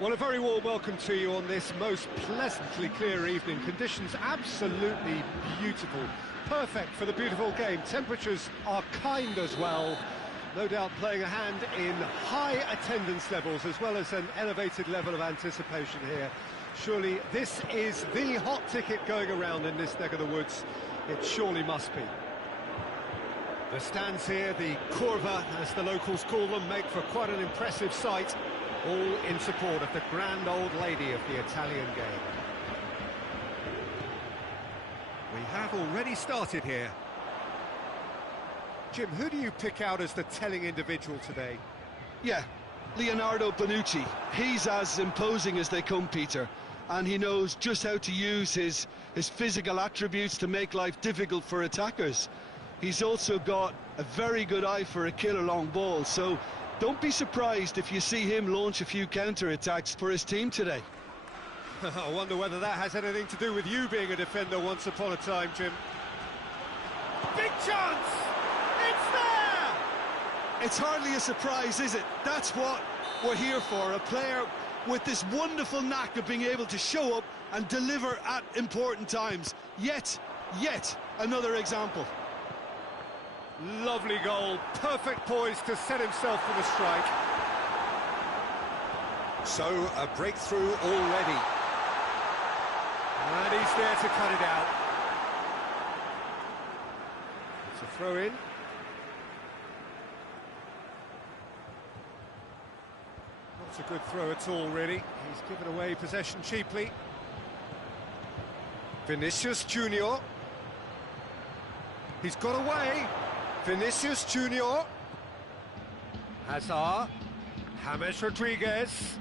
Well, a very warm welcome to you on this most pleasantly clear evening. Conditions absolutely beautiful, perfect for the beautiful game. Temperatures are kind as well, no doubt playing a hand in high attendance levels as well as an elevated level of anticipation here. Surely this is the hot ticket going around in this neck of the woods. It surely must be. The stands here, the curva, as the locals call them, make for quite an impressive sight, all in support of the grand old lady of the Italian game. We have already started here. Jim, who do you pick out as the telling individual today? Yeah, Leonardo Bonucci. He's as imposing as they come, Peter, and he knows just how to use his physical attributes to make life difficult for attackers. He's also got a very good eye for a killer long ball, so don't be surprised if you see him launch a few counter-attacks for his team today. I wonder whether that has anything to do with you being a defender once upon a time, Jim. Big chance! It's there! It's hardly a surprise, is it? That's what we're here for, a player with this wonderful knack of being able to show up and deliver at important times. Yet another example. Lovely goal, perfect poise to set himself for the strike. So, a breakthrough already. And he's there to cut it out. It's a throw in. Not a good throw at all, really. He's given away possession cheaply. Vinicius Junior. He's got away. Vinicius Junior. Hazard. James Rodriguez.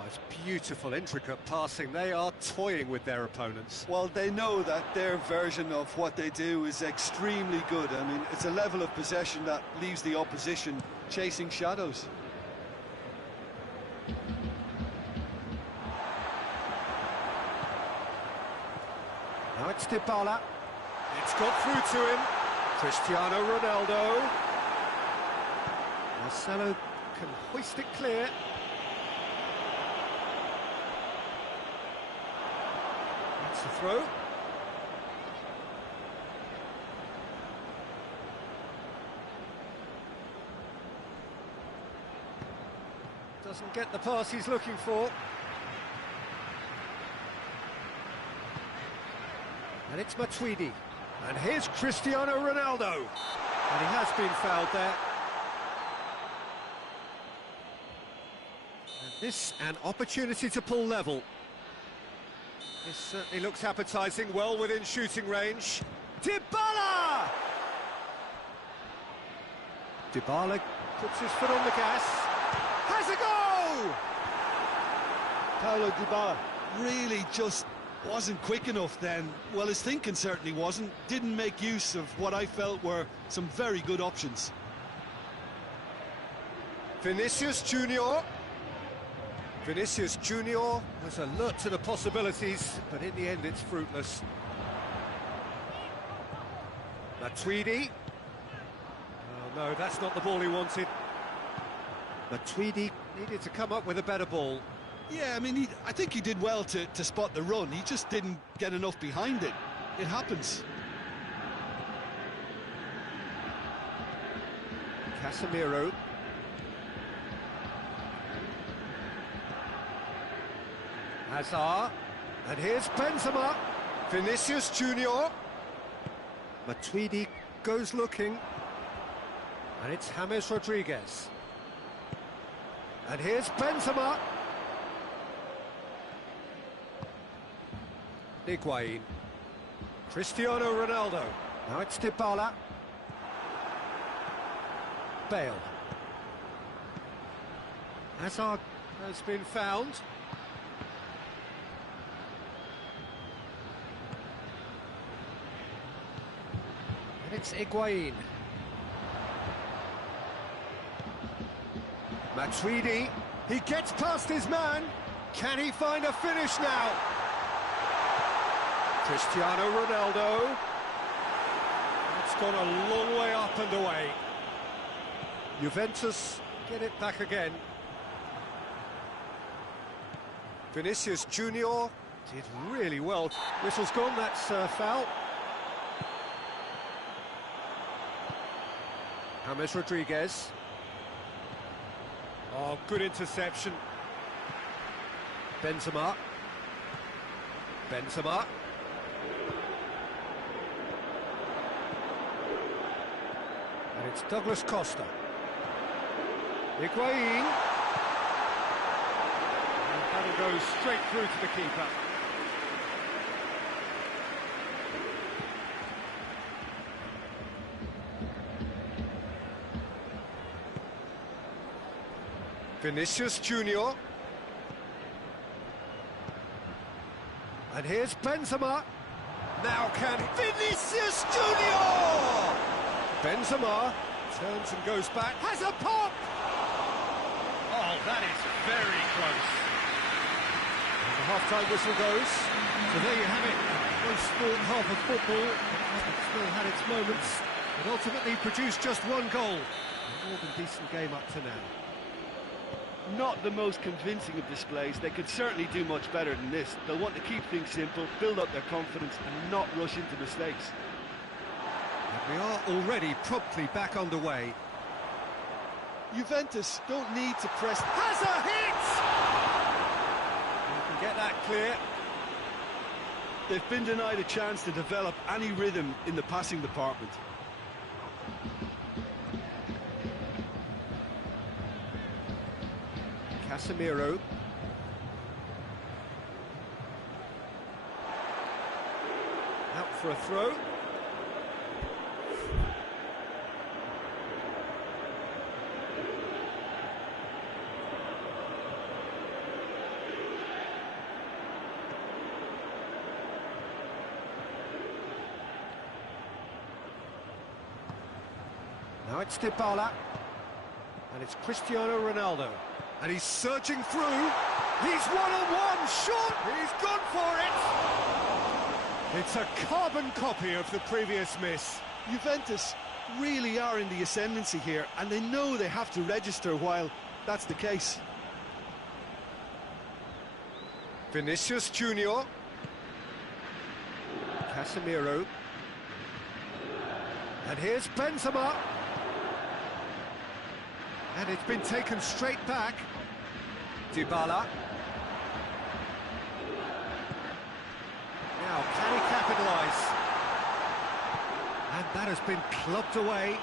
Oh, it's beautiful, intricate passing. They are toying with their opponents. Well, they know that their version of what they do is extremely good. I mean, it's a level of possession that leaves the opposition chasing shadows. Now it's Dybala. It's got through to him. Cristiano Ronaldo. Marcelo can hoist it clear. That's the throw. Doesn't get the pass he's looking for. And it's Matuidi. And here's Cristiano Ronaldo. And he has been fouled there. And this, an opportunity to pull level. This certainly looks appetising, well within shooting range. Dybala! Dybala puts his foot on the gas. Has a go! Paulo Dybala really just wasn't quick enough then. Well, his thinking certainly wasn't. Didn't make use of what I felt were some very good options. Vinicius Junior. Vinicius Junior was alert to the possibilities, but in the end it's fruitless. Matuidi. Oh no, that's not the ball he wanted. Matuidi needed to come up with a better ball. Yeah, I mean, I think he did well to spot the run. He just didn't get enough behind it. It happens. Casemiro. Hazard. And here's Benzema. Vinicius Junior. Matuidi goes looking. And it's James Rodriguez. And here's Benzema. Higuain. Cristiano Ronaldo. Now it's Dybala. Bale. Hazard has been found. And it's Higuain. Matuidi. He gets past his man. Can he find a finish now? Cristiano Ronaldo. It's gone a long way up and away. Juventus get it back again. Vinicius Junior did really well. Whistle's gone, that's foul. James Rodriguez. Oh, good interception. Benzema. Benzema. And it's Douglas Costa. Higuain. And that'll go straight through to the keeper. Vinicius Junior. And here's Benzema. Now can Vinicius Junior! Benzema turns and goes back, has a pop! Oh, that is very close. And the half-time whistle goes. So there you have it. One sport, half of football. It still had its moments, but ultimately produced just one goal. A more than decent game up to now. Not the most convincing of displays. They could certainly do much better than this. They'll want to keep things simple, build up their confidence and not rush into mistakes. And we are already promptly back underway. Juventus don't need to press. Has a hit! You can get that clear. They've been denied a chance to develop any rhythm in the passing department. Casemiro. Out for a throw. Now it's Dybala. And it's Cristiano Ronaldo. And he's surging through. He's one-on-one, shot! He's gone for it! It's a carbon copy of the previous miss. Juventus really are in the ascendancy here, and they know they have to register while that's the case. Vinicius Junior. Casemiro. And here's Benzema. And it's been taken straight back. Dybala. Now, can he capitalise? And that has been clubbed away.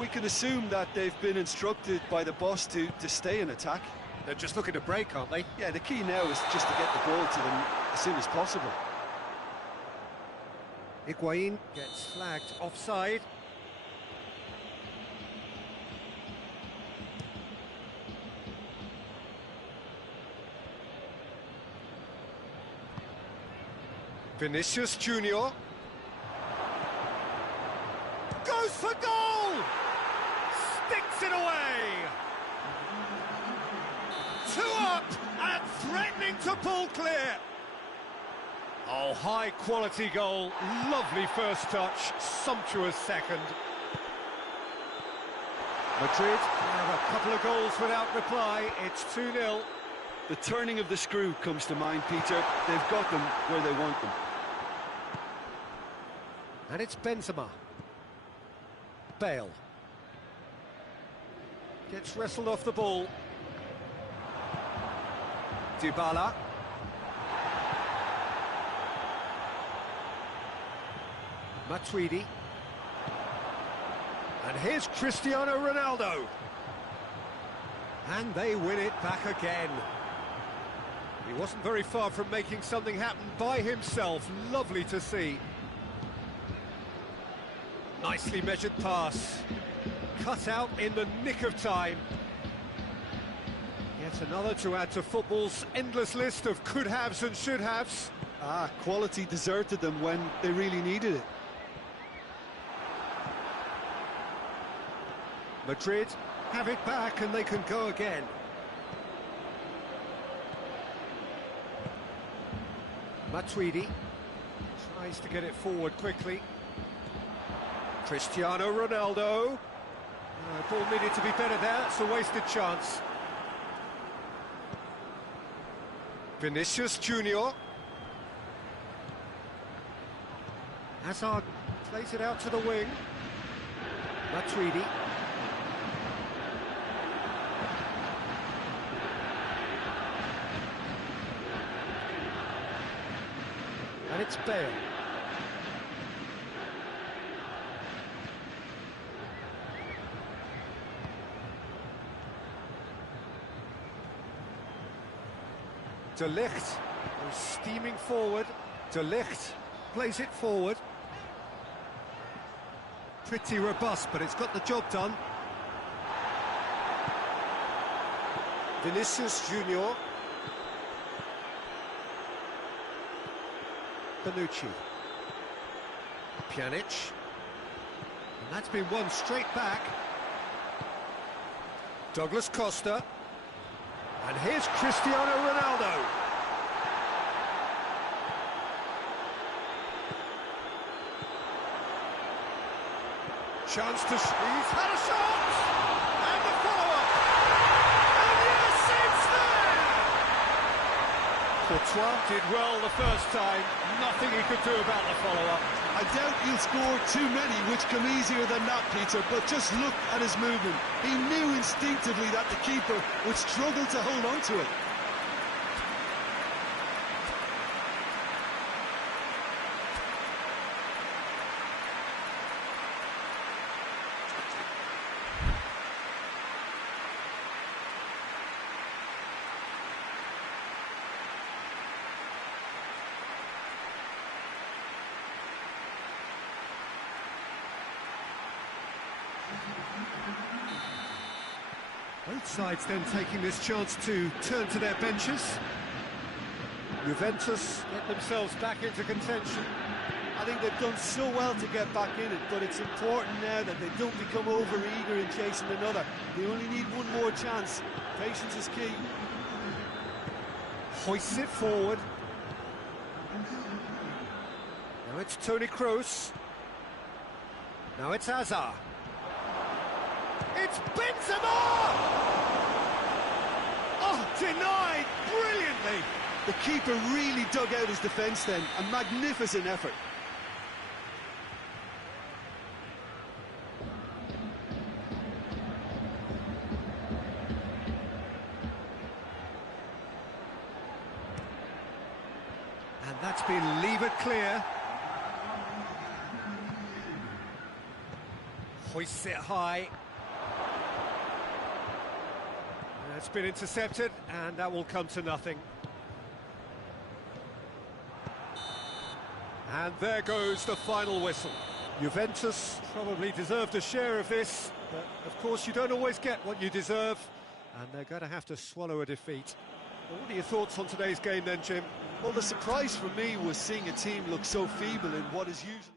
We can assume that they've been instructed by the boss to stay in attack. They're just looking to break, aren't they? Yeah, the key now is just to get the ball to them as soon as possible. Higuain gets flagged offside. Vinicius Junior. Goes for goal! Sticks it away! 2 up and threatening to pull clear. Oh, high quality goal, lovely first touch, sumptuous second. Madrid have a couple of goals without reply, it's 2-0. The turning of the screw comes to mind, Peter. They've got them where they want them. And it's Benzema. Bale. Gets wrestled off the ball. Dybala. Matuidi. And here's Cristiano Ronaldo. And they win it back again. He wasn't very far from making something happen by himself. Lovely to see. Nicely measured pass. Cut out in the nick of time. Yet another to add to football's endless list of could-haves and should-haves. Quality deserted them when they really needed it. Madrid have it back and they can go again. Matuidi tries to get it forward quickly. Cristiano Ronaldo. Ball needed to be better there, it's a wasted chance. Vinicius Junior. Hazard plays it out to the wing. Matuidi. And it's Bale. De Ligt goes steaming forward. De Ligt plays it forward. Pretty robust, but it's got the job done. Vinicius Junior. Bonucci. Pjanic. And that's been won straight back. Douglas Costa. And here's Cristiano Ronaldo. Chance to... He's had a shot! And the follow-up! And yes, it's there! Courtois did well the first time. Nothing he could do about the follow-up. I doubt he'll score too many, which come easier than that, Peter, but just look at his movement. He knew instinctively that the keeper would struggle to hold on to it. Both sides then taking this chance to turn to their benches. Juventus get themselves back into contention. I think they've done so well to get back in it, but it's important now that they don't become over-eager in chasing another. They only need one more chance. Patience is key. Hoists it forward. Now it's Toni Kroos. Now it's Hazard. It's Benzema! Oh, denied brilliantly! The keeper really dug out his defence then. A magnificent effort. And that's been levered clear. Hoists it high. It's been intercepted, and that will come to nothing. And there goes the final whistle. Juventus probably deserved a share of this, but of course you don't always get what you deserve, and they're going to have to swallow a defeat. Well, what are your thoughts on today's game then, Jim? Well, the surprise for me was seeing a team look so feeble in what is usually...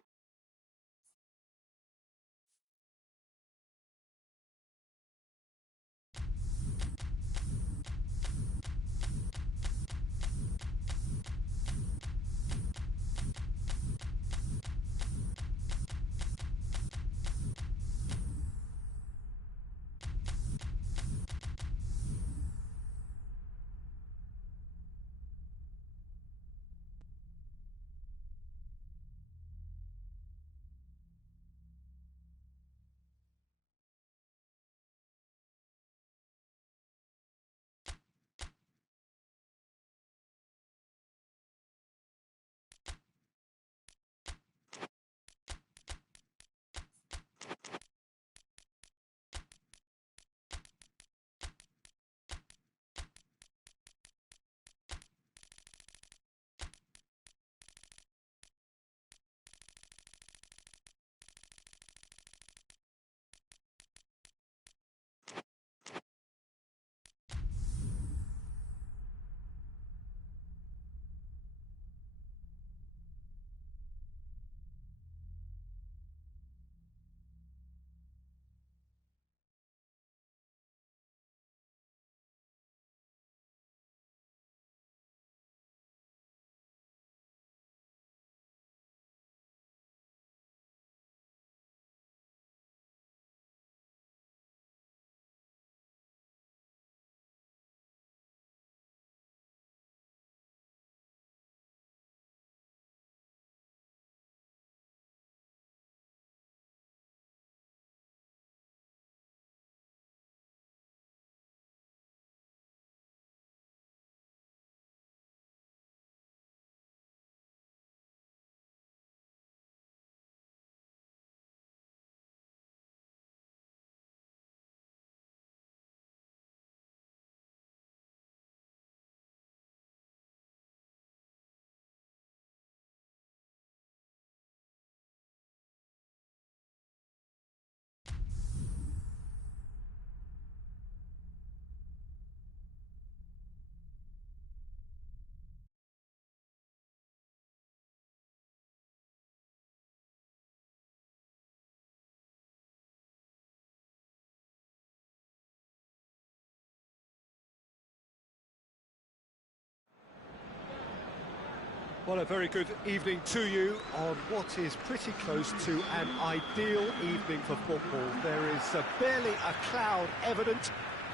Well, a very good evening to you on what is pretty close to an ideal evening for football. There is barely a cloud evident.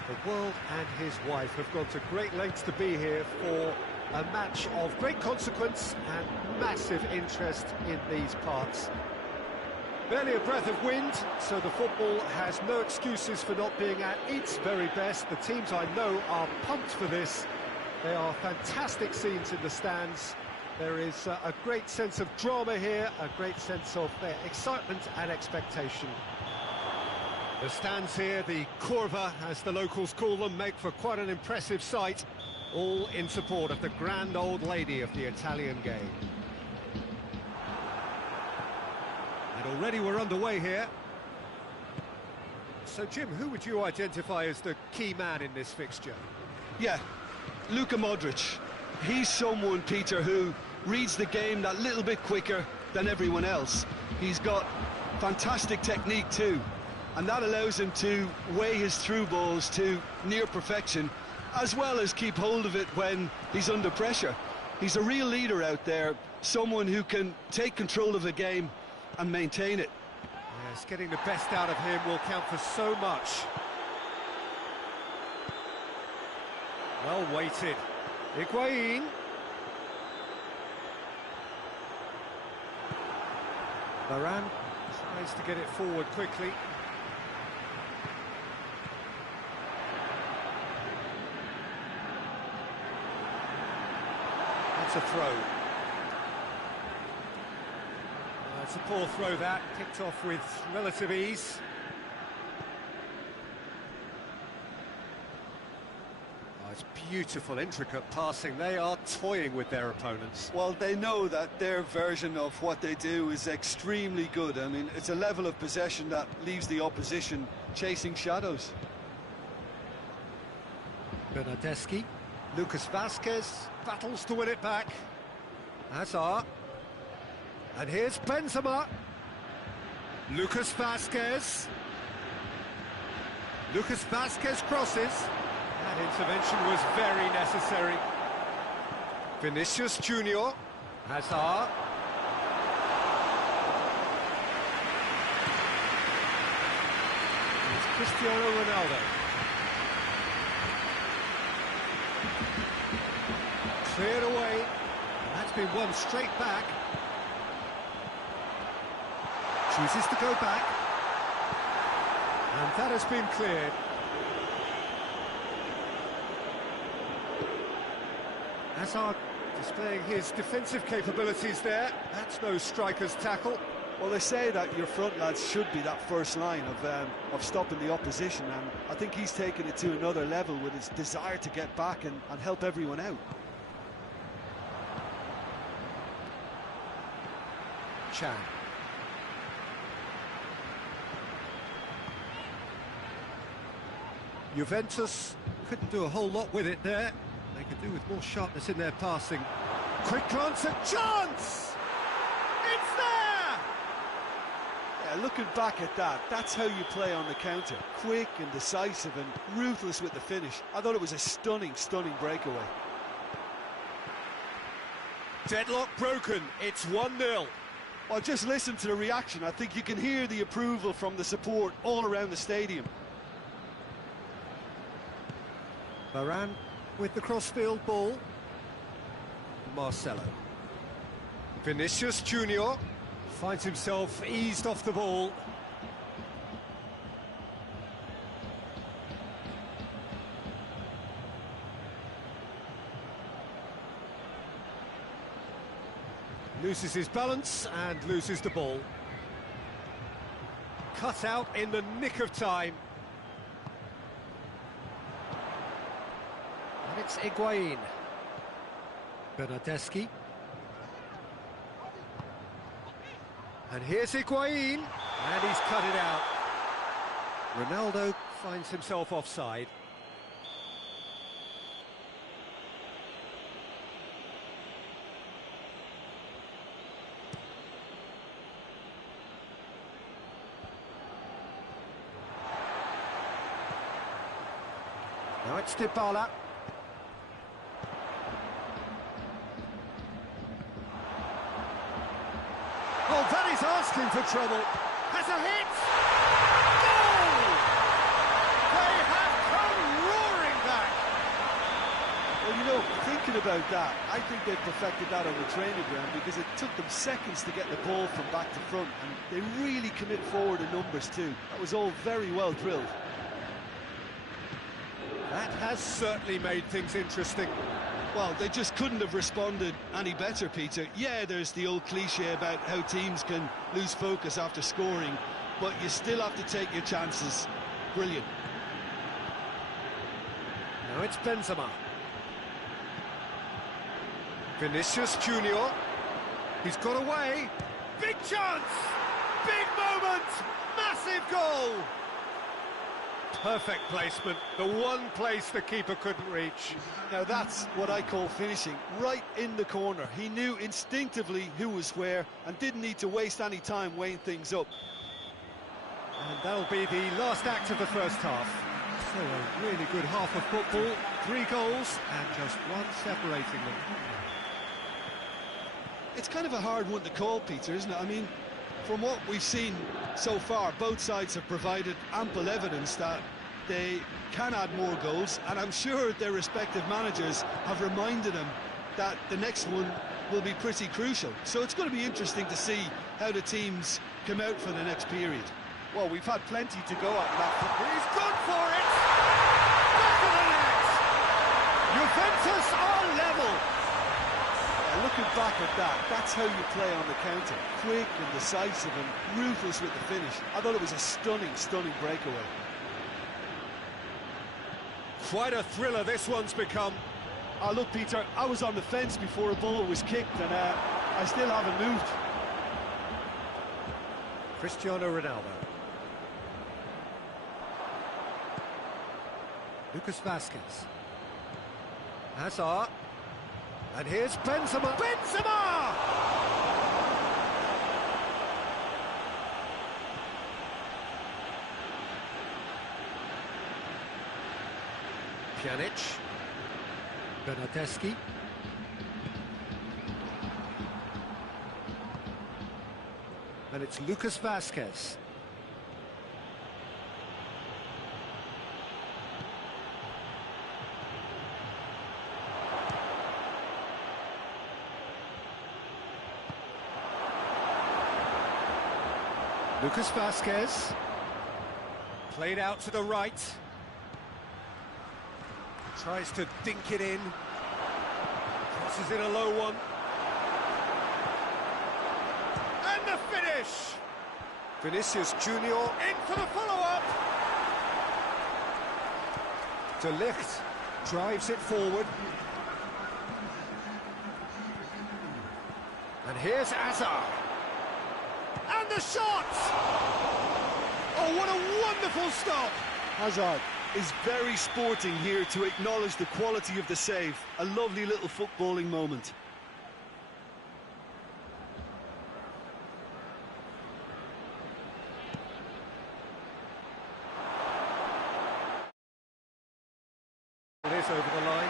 The world and his wife have gone to great lengths to be here for a match of great consequence and massive interest in these parts. Barely a breath of wind, so the football has no excuses for not being at its very best. The teams I know are pumped for this. There are fantastic scenes in the stands. There is a great sense of drama here, a great sense of excitement and expectation. The stands here, the curva, as the locals call them, make for quite an impressive sight, all in support of the grand old lady of the Italian game. And already we're underway here. So, Jim, who would you identify as the key man in this fixture? Yeah, Luka Modric. He's someone, Peter, who reads the game that little bit quicker than everyone else. He's got fantastic technique too, and that allows him to weigh his through balls to near perfection, as well as keep hold of it when he's under pressure. He's a real leader out there, someone who can take control of the game and maintain it. Yes, getting the best out of him will count for so much. Well weighted. Higuain. Varane tries to get it forward quickly. That's a throw. It's a poor throw that, kicked off with relative ease. It's beautiful, intricate passing. They are toying with their opponents. Well, they know that their version of what they do is extremely good. I mean, it's a level of possession that leaves the opposition chasing shadows. Bernardeschi, Lucas Vazquez battles to win it back. Hazard. And here's Benzema. Lucas Vazquez. Lucas Vazquez crosses. That intervention was very necessary. Vinicius Junior. Hazard. It's Cristiano Ronaldo. Cleared away. And that's been won straight back. Chooses to go back. And that has been cleared. Hazard displaying his defensive capabilities there. That's no striker's tackle. Well, they say that your front lads should be that first line of stopping the opposition, and I think he's taken it to another level with his desire to get back and help everyone out. Chan. Juventus couldn't do a whole lot with it there. They could do with more sharpness in their passing. Quick glance at chance! It's there! Yeah, looking back at that, that's how you play on the counter. Quick and decisive and ruthless with the finish. I thought it was a stunning, stunning breakaway. Deadlock broken, it's 1-0. Well, just listen to the reaction. I think you can hear the approval from the support all around the stadium. Varane with the crossfield ball. Marcelo. Vinicius Junior finds himself eased off the ball. Loses his balance and loses the ball. Cut out in the nick of time. And it's Higuain. Bernardeschi. And here's Higuain. And he's cut it out. Ronaldo finds himself offside. Now it's Dybala. That is asking for trouble. Has a hit! Goal! They have come roaring back. Well, you know, thinking about that, I think they perfected that on the training ground because it took them seconds to get the ball from back to front, and they really commit forward in numbers too. That was all very well drilled. That has certainly made things interesting. Well, they just couldn't have responded any better, Peter. Yeah, there's the old cliche about how teams can lose focus after scoring, but you still have to take your chances. Brilliant. Now it's Benzema. Vinicius Junior. He's got away. Big chance! Big moment! Massive goal! Perfect placement, the one place the keeper couldn't reach. Now that's what I call finishing, right in the corner. He knew instinctively who was where and didn't need to waste any time weighing things up. And that'll be the last act of the first half. So a really good half of football, 3 goals and just one separating them. It's kind of a hard one to call, Peter, isn't it? I mean, from what we've seen so far, both sides have provided ample evidence that they can add more goals, and I'm sure their respective managers have reminded them that the next one will be pretty crucial. So it's going to be interesting to see how the teams come out for the next period. Well, we've had plenty to go at that. He's gone for it! Back of the net! Juventus are level! Looking back at that, that's how you play on the counter. Quick and decisive and ruthless with the finish. I thought it was a stunning, stunning breakaway. Quite a thriller this one's become. Look, Peter, I was on the fence before a ball was kicked, and I still haven't moved. Cristiano Ronaldo. Lucas Vazquez. Hazard. And here's Benzema. Benzema! Pjanic. Bernardeschi. And it's Lucas Vazquez. Lucas Vazquez, played out to the right, tries to dink it in, crosses in a low one, and the finish! Vinicius Junior in for the follow-up! De Ligt drives it forward, and here's Hazard. And the shot! Oh, what a wonderful stop! Hazard is very sporting here to acknowledge the quality of the save. A lovely little footballing moment. It is over the line.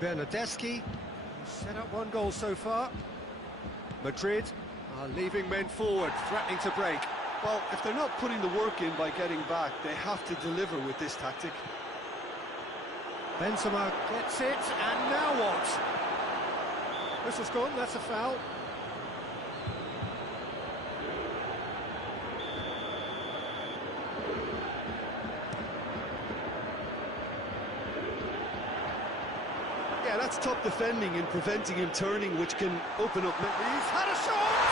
Bernardeschi, set up 1 goal so far. Madrid are leaving men forward, threatening to break. Well, if they're not putting the work in by getting back, they have to deliver with this tactic. Benzema gets it, and now what? Whistle's gone, that's a foul. Yeah, that's top defending and preventing him turning, which can open up... He's had a shot!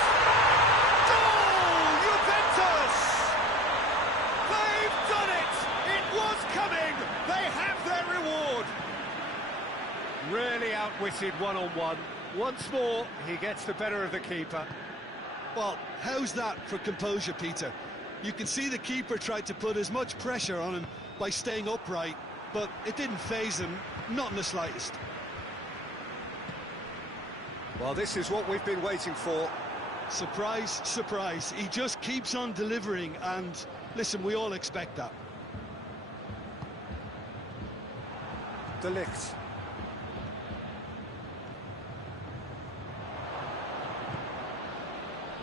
Goal! Juventus! They've done it! It was coming! They have their reward! Really outwitted one-on-one. Once more, he gets the better of the keeper. Well, how's that for composure, Peter? You can see the keeper tried to put as much pressure on him by staying upright, but it didn't faze him, not in the slightest. Well, this is what we've been waiting for. Surprise, surprise. He just keeps on delivering, and listen, we all expect that. De Ligt.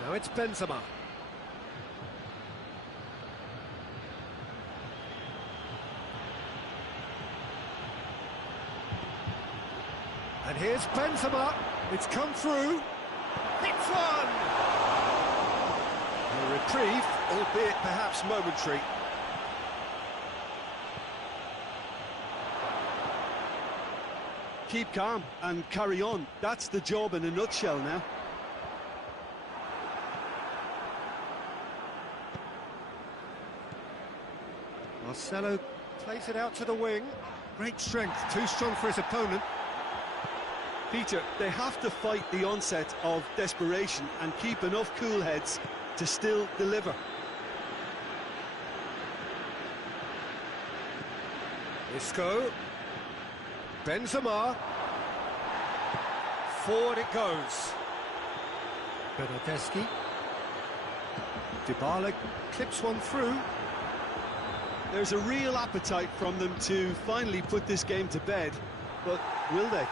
Now it's Benzema. And here's Benzema. It's come through. It's one! A reprieve, albeit perhaps momentary. Keep calm and carry on. That's the job in a nutshell now. Marcelo plays it out to the wing. Great strength, too strong for his opponent. Peter, they have to fight the onset of desperation and keep enough cool heads to still deliver. Isco. Benzema. Forward it goes. Bernardeschi. Dybala clips one through. There's a real appetite from them to finally put this game to bed, but will they?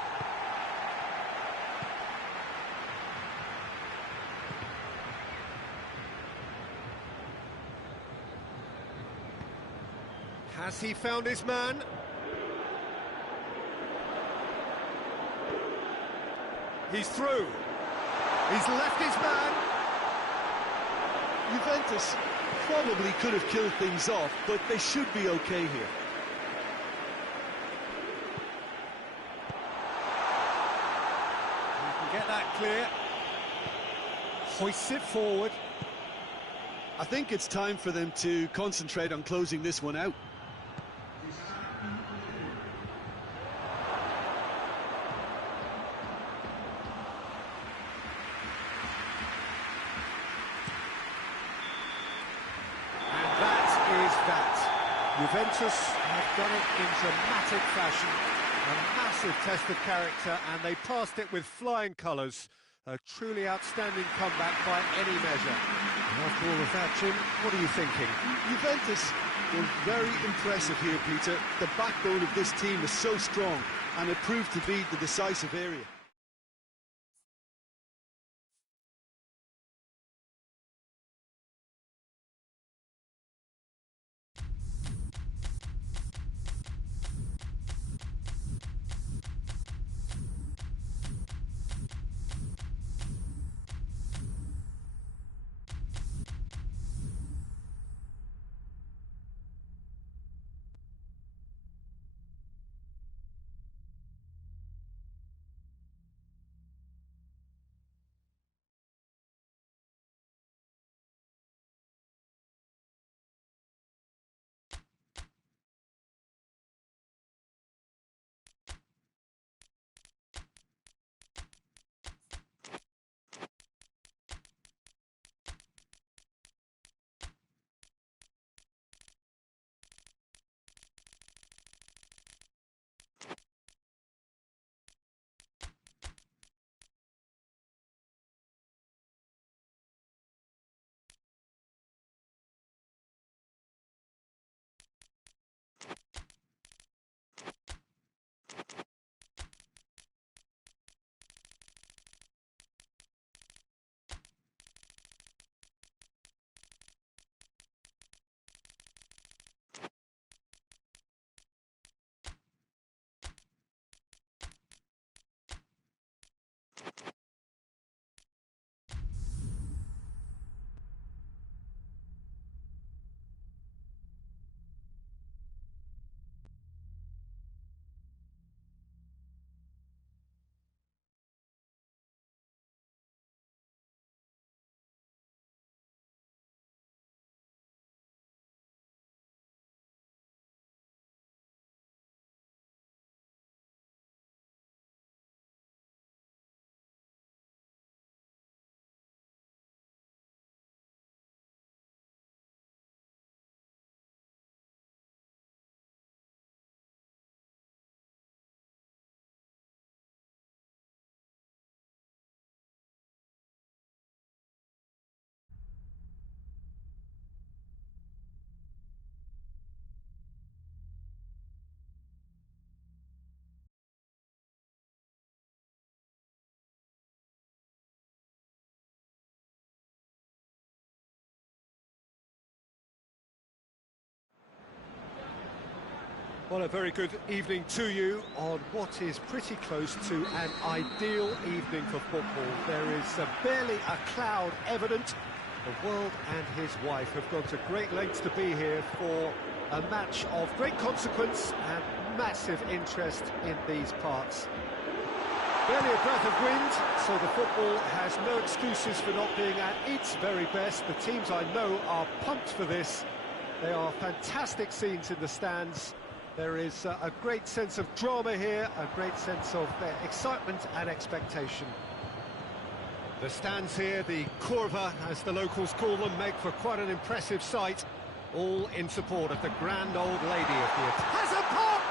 Has he found his man? He's through. He's left his man. Juventus probably could have killed things off, but they should be okay here. You can get that clear. Hoists it forward. I think it's time for them to concentrate on closing this one out. Juventus have done it in dramatic fashion, a massive test of character, and they passed it with flying colours. A truly outstanding comeback by any measure. And after all of that, Jim, what are you thinking? Juventus were very impressive here, Peter. The backbone of this team is so strong, and it proved to be the decisive area. Well, a very good evening to you on what is pretty close to an ideal evening for football. There is barely a cloud evident. The world and his wife have gone to great lengths to be here for a match of great consequence and massive interest in these parts. Barely a breath of wind, so the football has no excuses for not being at its very best. The teams I know are pumped for this. They are fantastic scenes in the stands. There is a great sense of drama here, a great sense of excitement and expectation. The stands here, the curva, as the locals call them, make for quite an impressive sight, all in support of the grand old lady of the attack. Has a pop!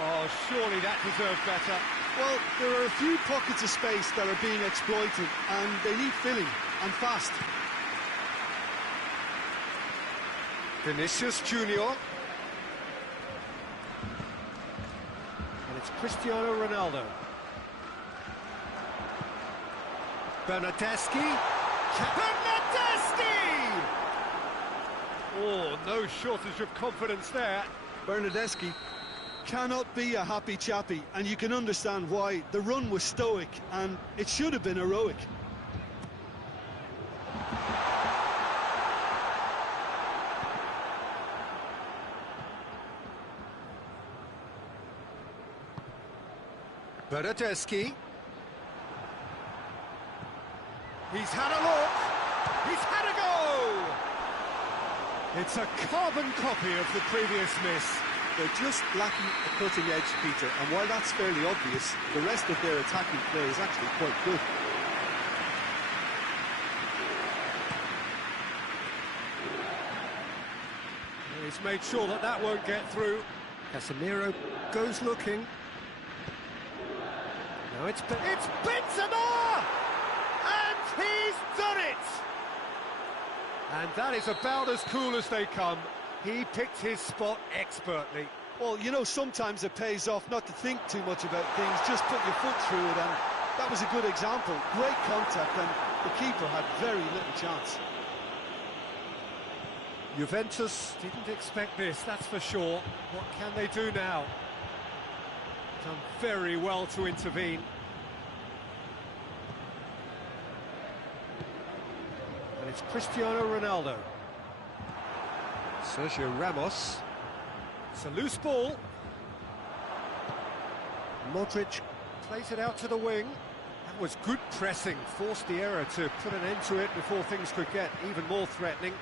Oh, surely that deserved better. Well, there are a few pockets of space that are being exploited, and they need filling, and fast. Vinicius Junior. And it's Cristiano Ronaldo. Bernardeschi. Bernardeschi! Oh, no shortage of confidence there. Bernardeschi cannot be a happy chappy, and you can understand why. The run was stoic, and it should have been heroic. Bernardeschi. He's had a look. He's had a go. It's a carbon copy of the previous miss. They're just lacking a cutting edge, Peter, and while that's fairly obvious, the rest of their attacking play is actually quite good. He's made sure that that won't get through. Casemiro goes looking. Now it's Benzema! And he's done it! And that is about as cool as they come. He picked his spot expertly. Well, you know, sometimes it pays off not to think too much about things, just put your foot through it, and that was a good example. Great contact, and the keeper had very little chance. Juventus didn't expect this, that's for sure. What can they do now? Done very well to intervene. And it's Cristiano Ronaldo. Sergio Ramos. It's a loose ball. Modric plays it out to the wing. That was good pressing, forced the error to put an end to it before things could get even more threatening.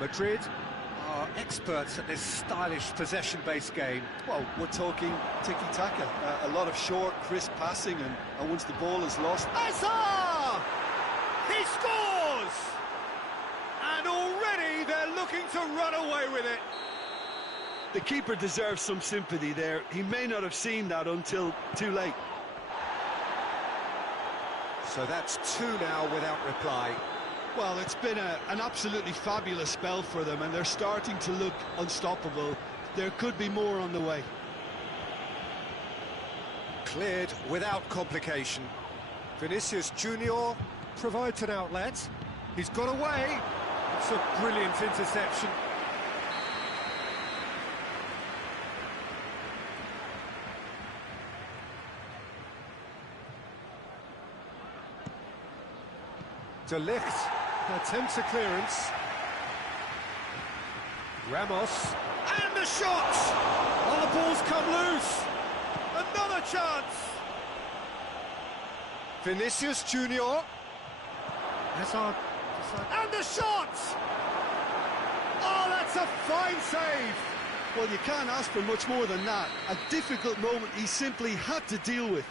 Madrid are experts at this stylish possession-based game. Well, we're talking tiki-taka, a lot of short, crisp passing, and once the ball is lost... Hazard! He scores! And already they're looking to run away with it. The keeper deserves some sympathy there. He may not have seen that until too late. So that's two now without reply. Well, it's been an absolutely fabulous spell for them, and they're starting to look unstoppable. There could be more on the way. Cleared without complication. Vinicius Junior provides an outlet. He's got away. It's a brilliant interception. De Ligt attempts a clearance. Ramos. And the shot! Oh, the ball's come loose. Another chance. Vinicius Junior. Hazard. And the shot! Oh, that's a fine save. Well, you can't ask for much more than that. A difficult moment he simply had to deal with.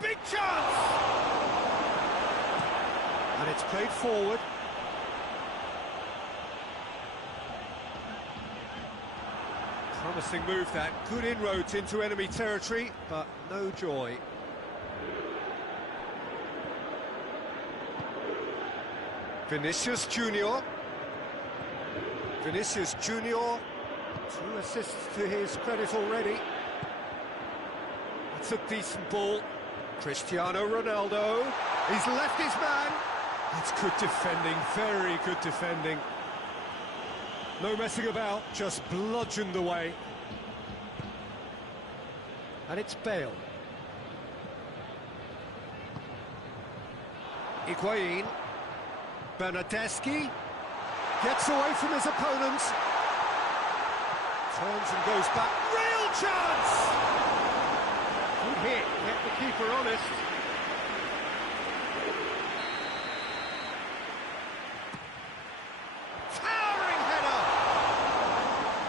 Big chance! And it's played forward. Promising move that. Good inroads into enemy territory, but no joy. Vinicius Junior. Vinicius Junior, 2 assists to his credit already. That's a decent ball. Cristiano Ronaldo. He's left his man. That's good defending, very good defending. No messing about, just bludgeoned away. And it's Bale. Higuain. Bernardeschi. Gets away from his opponents. Turns and goes back. Real chance! Good hit, kept the keeper honest. Towering header!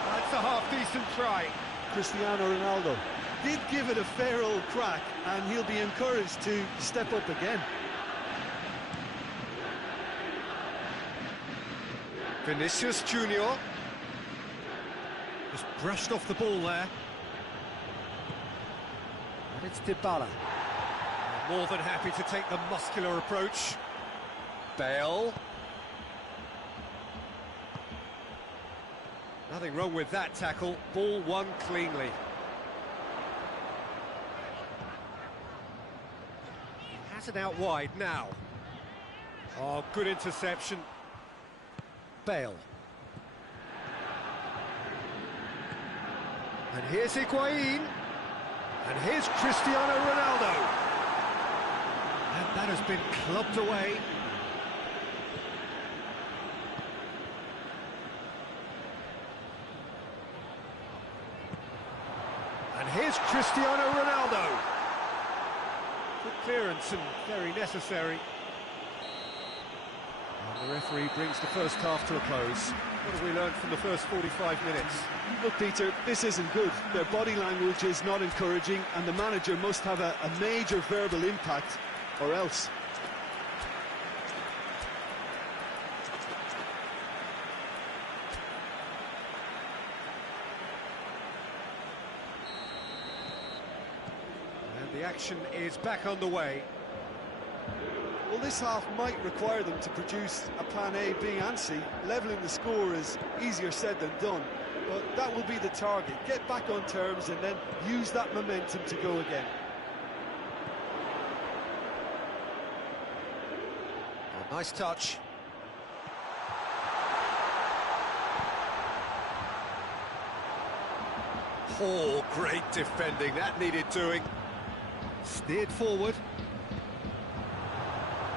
That's a half-decent try. Cristiano Ronaldo did give it a fair old crack, and he'll be encouraged to step up again. Vinicius Junior. Just brushed off the ball there. And it's Dybala. More than happy to take the muscular approach. Bale. Nothing wrong with that tackle. Ball won cleanly. He has it out wide now. Oh, good interception. Bale. And here's Higuain. And here's Cristiano Ronaldo. And that has been clubbed away. And here's Cristiano Ronaldo. Good clearance and very necessary. And the referee brings the first half to a close. What have we learned from the first 45 minutes? Look, Peter, this isn't good. Their body language is not encouraging, and the manager must have a major verbal impact, or else. And the action is back on the way. Well, this half might require them to produce a plan A, B and C. Levelling the score is easier said than done, but that will be the target. Get back on terms and then use that momentum to go again. Oh, nice touch. Oh, great defending, that needed doing. Steered forward.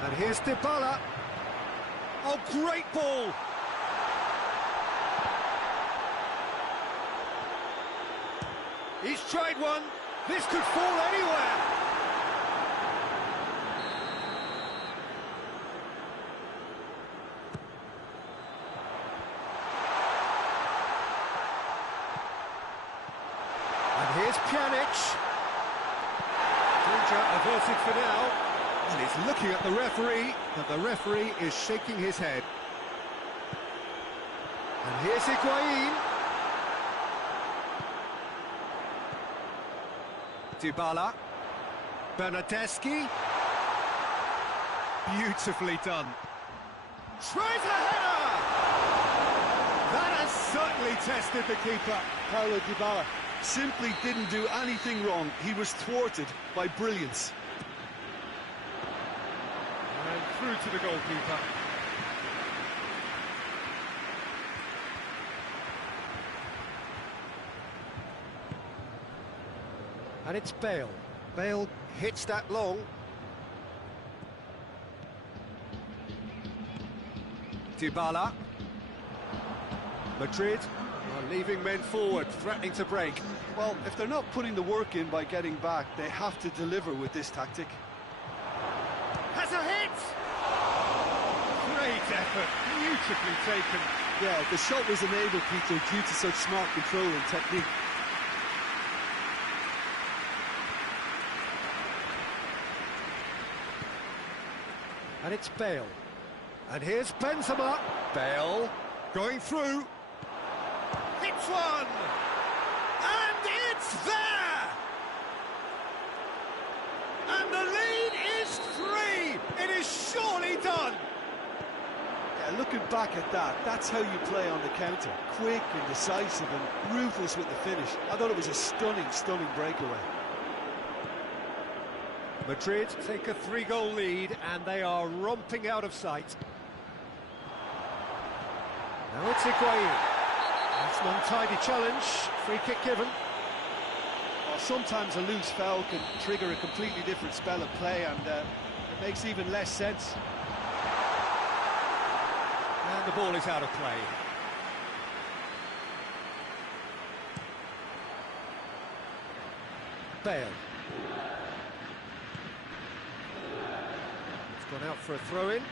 And here's Dybala. Oh, great ball! He's tried one. This could fall anywhere. And here's Pjanic. Danger averted for now. And he's looking at the referee, but the referee is shaking his head. And here's Higuain. Dybala. Bernardeschi. Beautifully done. Tries a header! That has certainly tested the keeper. Paulo Dybala simply didn't do anything wrong. He was thwarted by brilliance. And through to the goalkeeper. And it's Bale. Bale hits that long. Dybala. Madrid are leaving men forward, threatening to break. Well, if they're not putting the work in by getting back, they have to deliver with this tactic. Has a hit! Great effort, beautifully taken. Yeah, the shot was enabled, Peter, due to such smart control and technique. And it's Bale. And here's Benzema. Bale going through. Hits one! And it's there! And the lead is 3! It is surely done! Yeah, looking back at that, that's how you play on the counter. Quick and decisive and ruthless with the finish. I thought it was a stunning, stunning breakaway. Madrid take a 3-goal lead and they are romping out of sight. Now it's Higuain. That's an untidy challenge, free kick given. Well, sometimes a loose foul can trigger a completely different spell of play, and it makes even less sense. And the ball is out of play. Bale. It's gone out for a throw-in.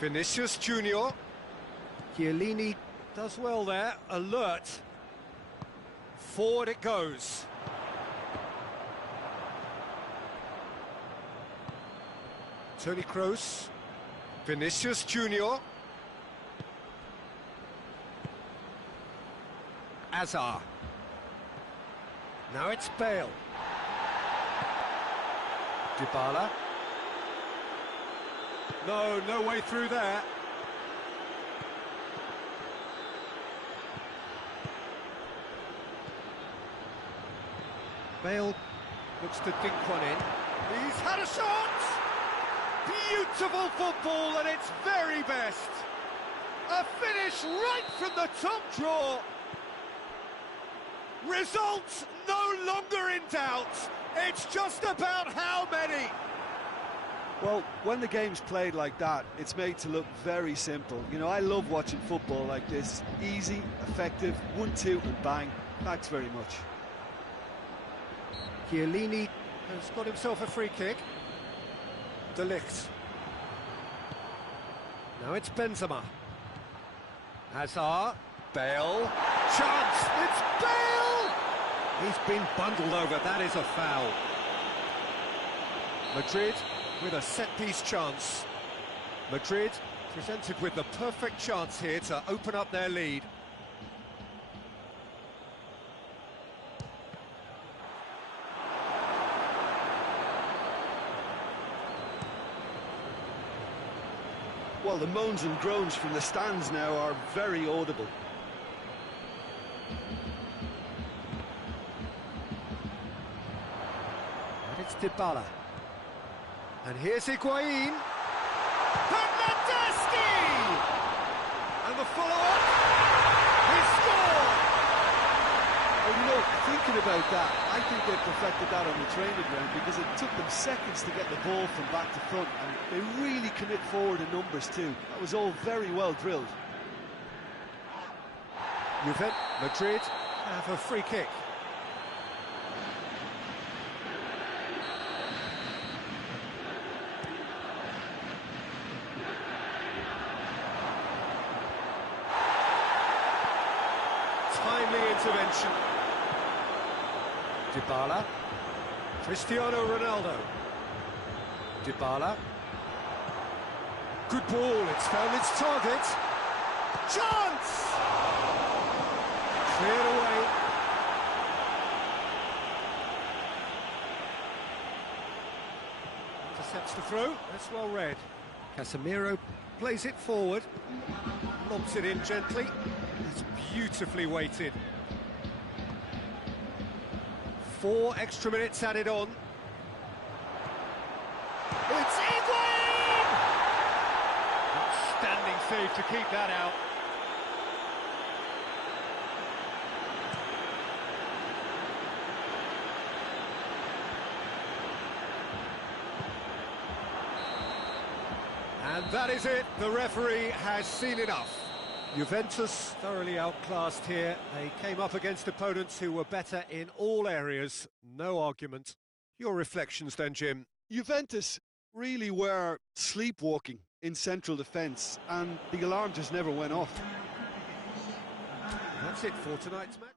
Vinicius Junior. Chiellini does well there, alert. Forward it goes. Toni Kroos. Vinicius Junior. Hazard. Now it's Bale. Dybala. No way through there. Bale looks to dink one in. He's had a shot! Beautiful football at its very best. A finish right from the top draw. Results no longer in doubt. It's just about how many. Well, when the game's played like that, it's made to look very simple. You know, I love watching football like this. Easy, effective, 1-2 and bang. Thanks very much. Chiellini has got himself a free kick. De Ligt. Now it's Benzema. Hazard. Bale. Chance! It's Bale! He's been bundled over. That is a foul. Madrid with a set-piece chance. Madrid presented with the perfect chance here to open up their lead. Well, the moans and groans from the stands now are very audible. And it's Dybala. And here's Higuain. Bernardeschi! And the follow-up. He scored! Well, you know, thinking about that, I think they perfected that on the training ground, because it took them seconds to get the ball from back to front, and they really commit forward in numbers too. That was all very well drilled. Juve, Madrid have a free kick. Timely intervention. Dybala. Cristiano Ronaldo. Dybala. Good ball, it's found its target. Chance! Cleared away. Intercepts the throw, that's well read. Casemiro plays it forward, lobs it in gently. It's beautifully weighted. 4 extra minutes added on. It's Higuain! Outstanding save to keep that out. And that is it. The referee has seen enough. Juventus thoroughly outclassed here. They came up against opponents who were better in all areas. No argument. Your reflections then, Jim? Juventus really were sleepwalking in central defence, and the alarm just never went off. That's it for tonight's match.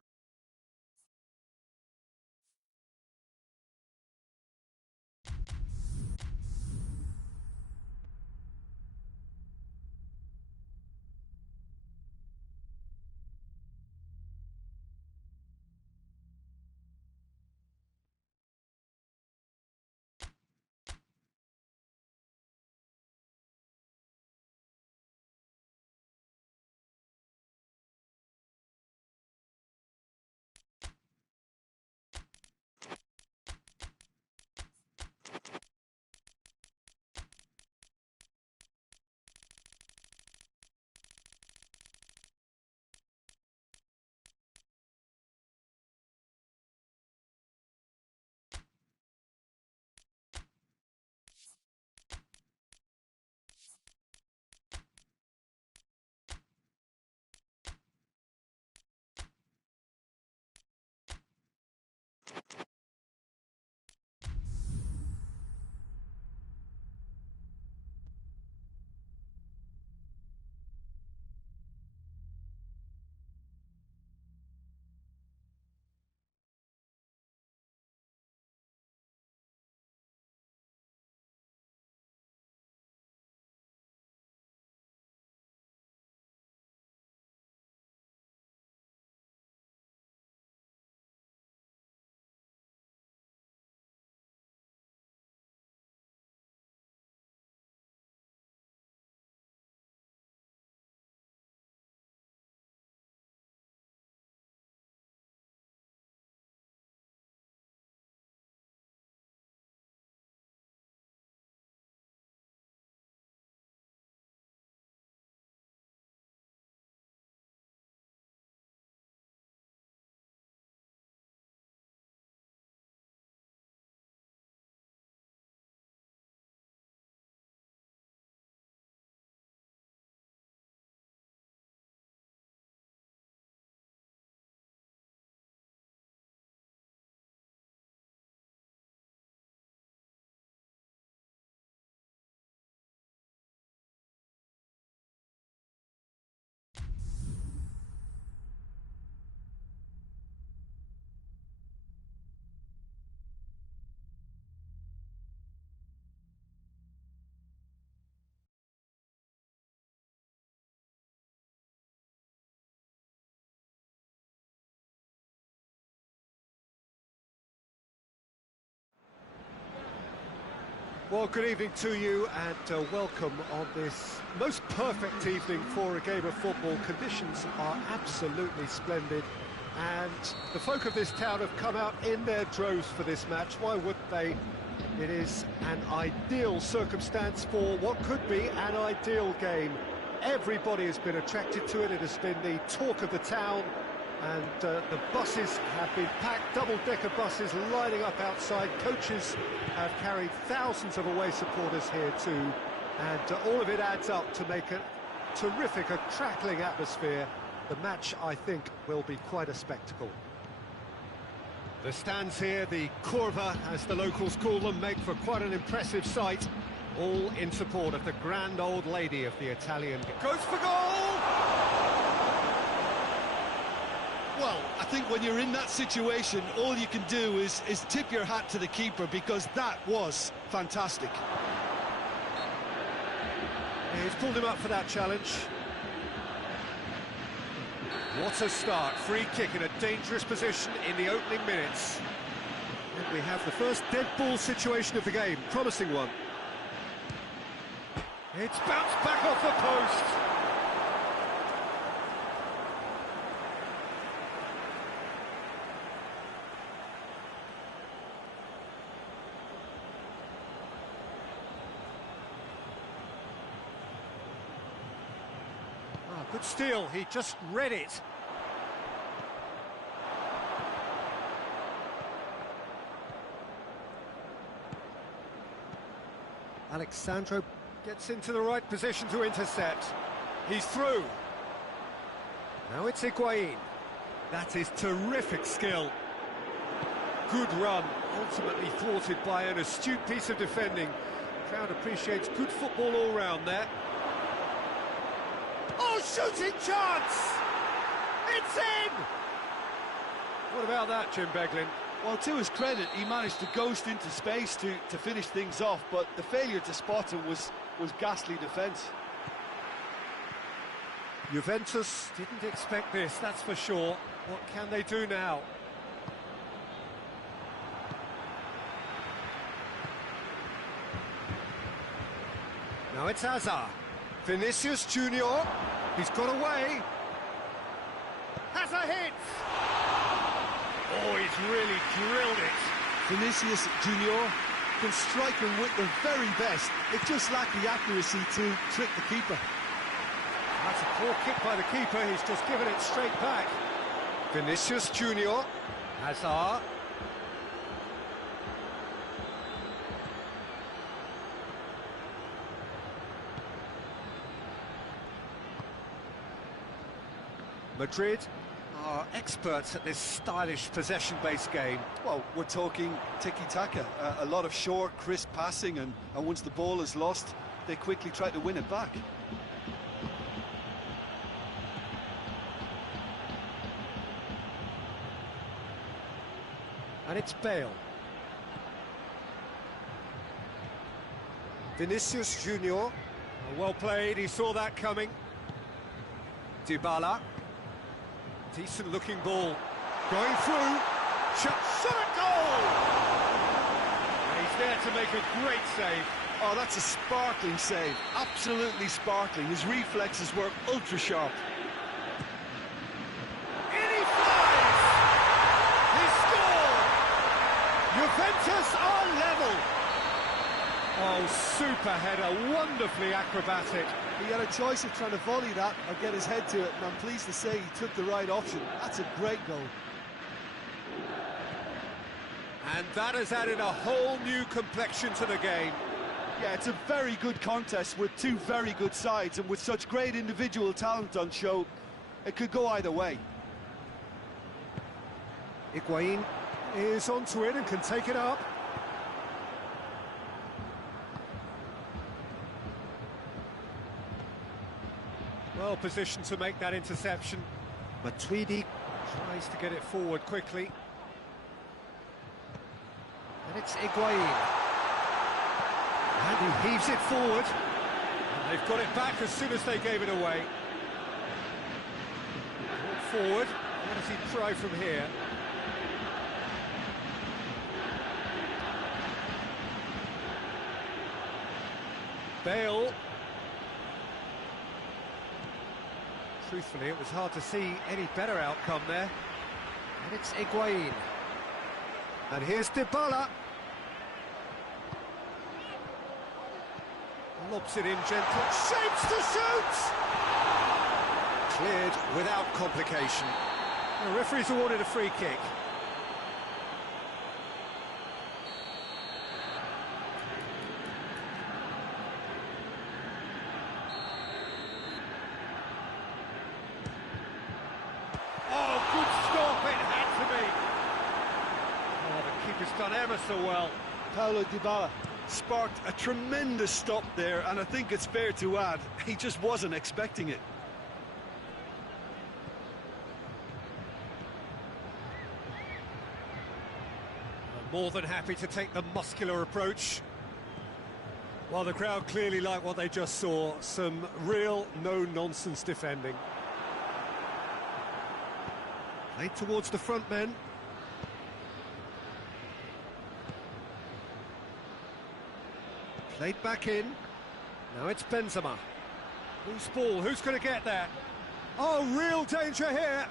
Well, good evening to you and welcome on this most perfect evening for a game of football. Conditions are absolutely splendid and the folk of this town have come out in their droves for this match. Why wouldn't they? It is an ideal circumstance for what could be an ideal game. Everybody has been attracted to it. It has been the talk of the town. And the buses have been packed, double-decker buses lining up outside. Coaches have carried thousands of away supporters here too. And all of it adds up to make a terrific, a crackling atmosphere. The match, I think, will be quite a spectacle. The stands here, the curva, as the locals call them, make for quite an impressive sight. All in support of the grand old lady of the Italian. It goes for goal! Well, I think when you're in that situation, all you can do is tip your hat to the keeper, because that was fantastic. He's pulled him up for that challenge. What a start. Free kick in a dangerous position in the opening minutes. And we have the first dead ball situation of the game. Promising one. It's bounced back off the post. Good steal, he just read it. Alexandro gets into the right position to intercept. He's through. Now it's Higuain. That is terrific skill. Good run, ultimately thwarted by an astute piece of defending. Crowd appreciates good football all round there. Oh, shooting chance! It's in! What about that, Jim Beglin? Well, to his credit, he managed to ghost into space to finish things off, but the failure to spot him was ghastly defence. Juventus didn't expect this, that's for sure. What can they do now? Now it's Hazard. Vinicius Junior, he's got away. Has a hit! Oh, he's really drilled it. Vinicius Junior can strike him with the very best. It just lacked the accuracy to trick the keeper. That's a poor kick by the keeper, he's just given it straight back. Vinicius Junior, Hazard. Madrid are experts at this stylish possession-based game. Well, we're talking tiki-taka, a lot of short, crisp passing, and once the ball is lost, they quickly try to win it back. And it's Bale. Vinicius Junior, well played, he saw that coming. Dybala. Decent looking ball, going through, shot at goal! And he's there to make a great save. Oh, that's a sparkling save, absolutely sparkling. His reflexes were ultra sharp. In he flies! He scored! Juventus are level! Oh, super header, wonderfully acrobatic. He had a choice of trying to volley that or get his head to it, and I'm pleased to say he took the right option. That's a great goal. And that has added a whole new complexion to the game. Yeah, it's a very good contest with two very good sides, and with such great individual talent on show, it could go either way. Higuain is onto it and can take it up. Well positioned to make that interception. Matuidi tries to get it forward quickly. And it's Higuain. And he heaves it forward. And they've got it back as soon as they gave it away. Brought forward. What does he try from here? Bale. Truthfully, it was hard to see any better outcome there. And it's Higuain. And here's Dybala. Lobs it in gentle. Shapes to shoot! Cleared without complication. The referee's awarded a free kick. It's done ever so well. Paulo Dybala sparked a tremendous stop there, and I think it's fair to add, he just wasn't expecting it. More than happy to take the muscular approach. Well, the crowd clearly like what they just saw. Some real no-nonsense defending. Played towards the front men. Played back in. Now it's Benzema. Loose ball, who's going to get there? Oh, real danger here.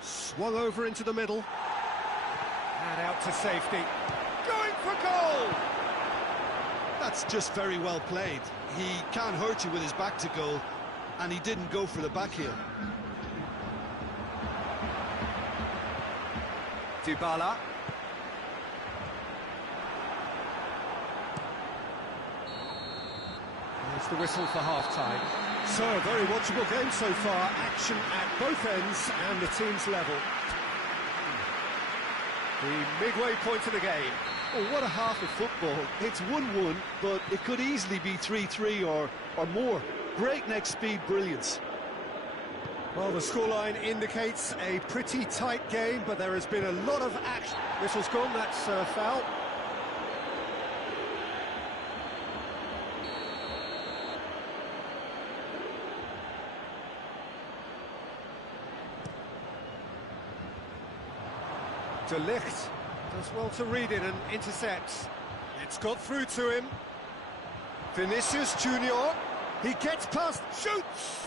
Swung over into the middle. And out to safety. Going for goal! That's just very well played. He can't hurt you with his back to goal, and he didn't go for the back heel. Dybala. There's the whistle for half-time. So, a very watchable game so far. Action at both ends and the team's level. The midway point of the game. Oh, what a half of football. It's 1-1, but it could easily be 3-3 or more. Breakneck speed brilliance. Well, the scoreline indicates a pretty tight game, but there has been a lot of action. Whistle's gone, that's foul. De Ligt does well to read it and intercepts. It's got through to him. Vinicius Junior. He gets past, shoots,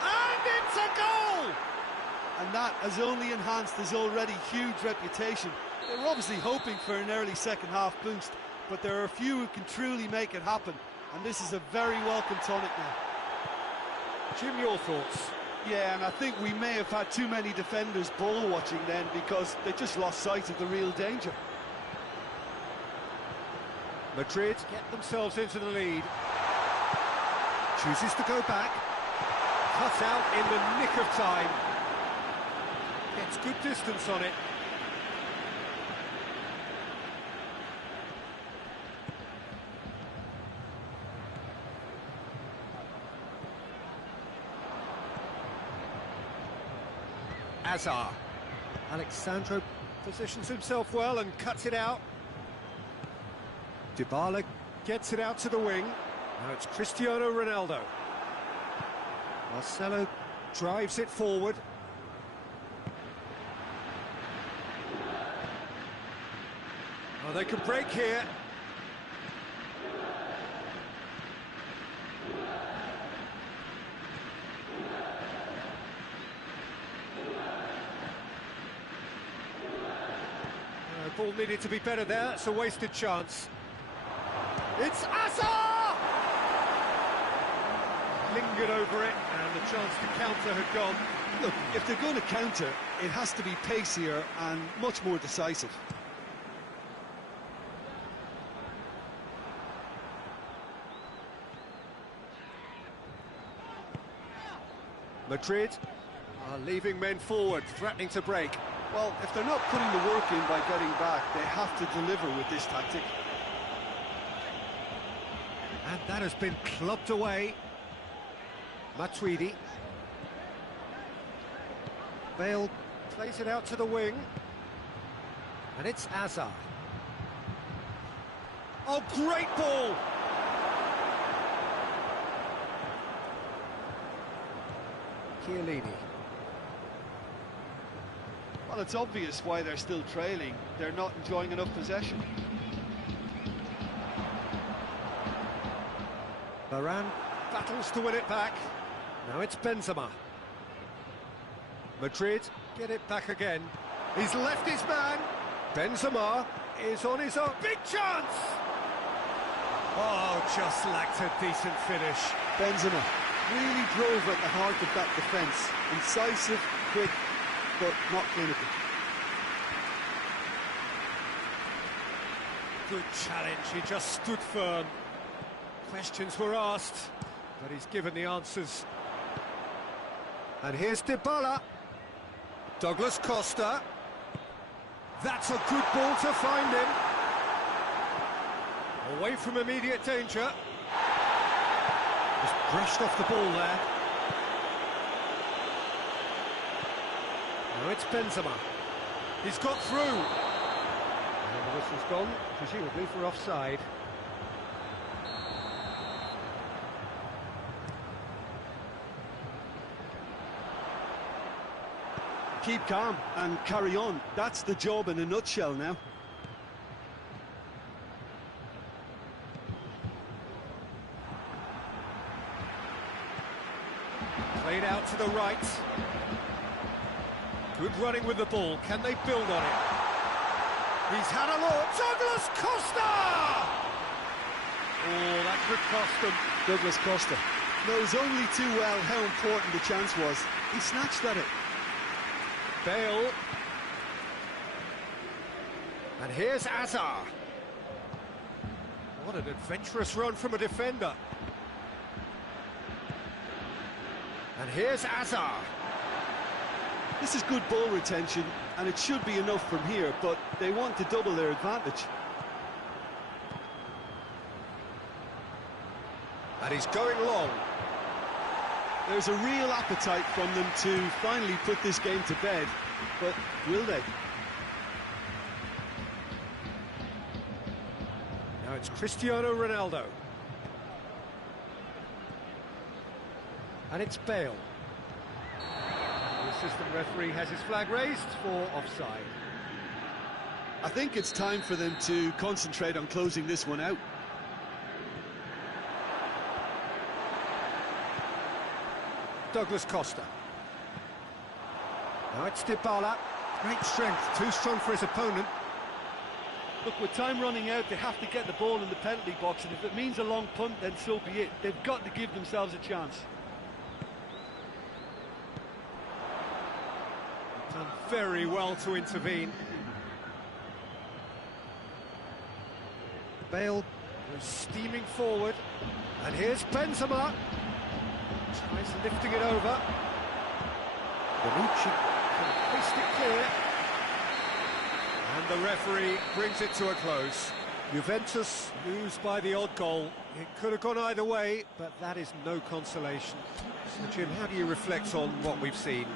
and it's a goal! And that has only enhanced his already huge reputation. They were obviously hoping for an early second-half boost, but there are a few who can truly make it happen, and this is a very welcome tonic now. Jim, your thoughts? Yeah, and I think we may have had too many defenders ball watching then because they just lost sight of the real danger. Madrid get themselves into the lead. Chooses to go back. Cut out in the nick of time. Gets good distance on it. Azar. Alexandro positions himself well and cuts it out. Dybala gets it out to the wing. Now it's Cristiano Ronaldo. Marcelo drives it forward. Oh, they could break here. Ball needed to be better there. It's a wasted chance. It's Azar! Lingered over it, and the chance to counter had gone. Look, if they're going to counter, it has to be pacier and much more decisive. Madrid are leaving men forward, threatening to break. Well, if they're not putting the work in by getting back, they have to deliver with this tactic. And that has been clubbed away. Matuidi. Bale plays it out to the wing. And it's Azar. Oh, great ball! Chiellini. Well, it's obvious why they're still trailing. They're not enjoying enough possession. Varane battles to win it back. Now it's Benzema. Madrid get it back again. He's left his man. Benzema is on his own. Big chance! Oh, just lacked a decent finish. Benzema really drove at the heart of that defence. Incisive, quick, but not clinical. Good challenge, he just stood firm. Questions were asked, but he's given the answers. And here's Dybala. Douglas Costa. That's a good ball to find him. Away from immediate danger. Just brushed off the ball there. Now it's Benzema. He's got through. And the whistle's gone, presumably for offside. Keep calm and carry on. That's the job in a nutshell now. Played out to the right. Good running with the ball. Can they build on it? He's had a look. Douglas Costa! Oh, that could cost them. Douglas Costa knows only too well how important the chance was. He snatched at it. Bale. And here's Azar. What an adventurous run from a defender. And here's Azar. This is good ball retention, and it should be enough from here, but they want to double their advantage. And he's going long. There's a real appetite from them to finally put this game to bed, but will they? Now it's Cristiano Ronaldo. And it's Bale. The assistant referee has his flag raised for offside. I think it's time for them to concentrate on closing this one out. Douglas Costa. Now it's Dybala. Great strength, too strong for his opponent. Look, with time running out, they have to get the ball in the penalty box, and if it means a long punt, then so be it. They've got to give themselves a chance. Done very well to intervene. Bale goes steaming forward. And here's Benzema. Tries lifting it over. Bonucci can hoist it clear. And the referee brings it to a close. Juventus lose by the odd goal. It could have gone either way, but that is no consolation. So, Jim, how do you reflect on what we've seen?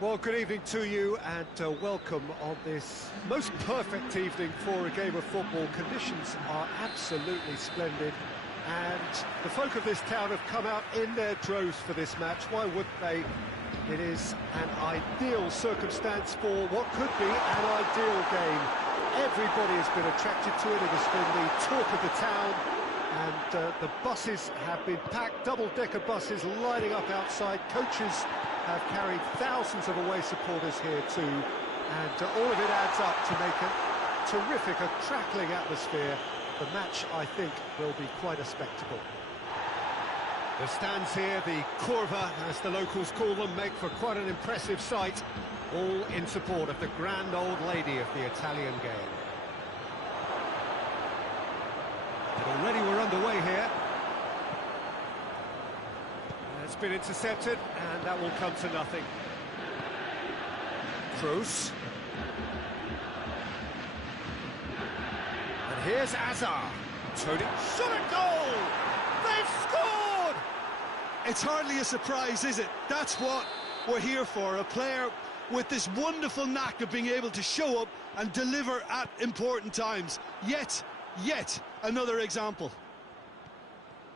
Well, good evening to you and welcome on this most perfect evening for a game of football. Conditions are absolutely splendid and the folk of this town have come out in their droves for this match. Why wouldn't they? It is an ideal circumstance for what could be an ideal game. Everybody has been attracted to it. It has been the talk of the town, and the buses have been packed, double-decker buses lining up outside. Coaches have carried thousands of away supporters here too, and all of it adds up to make a terrific, a crackling atmosphere. The match, I think, will be quite a spectacle. The stands here, the curva, as the locals call them, make for quite an impressive sight, all in support of the grand old lady of the Italian game. And already we're underway here. It's been intercepted, and that will come to nothing. Kroos. And here's Azar. Tony. Shot at goal! They've scored! It's hardly a surprise, is it? That's what we're here for. A player with this wonderful knack of being able to show up and deliver at important times. Yet another example.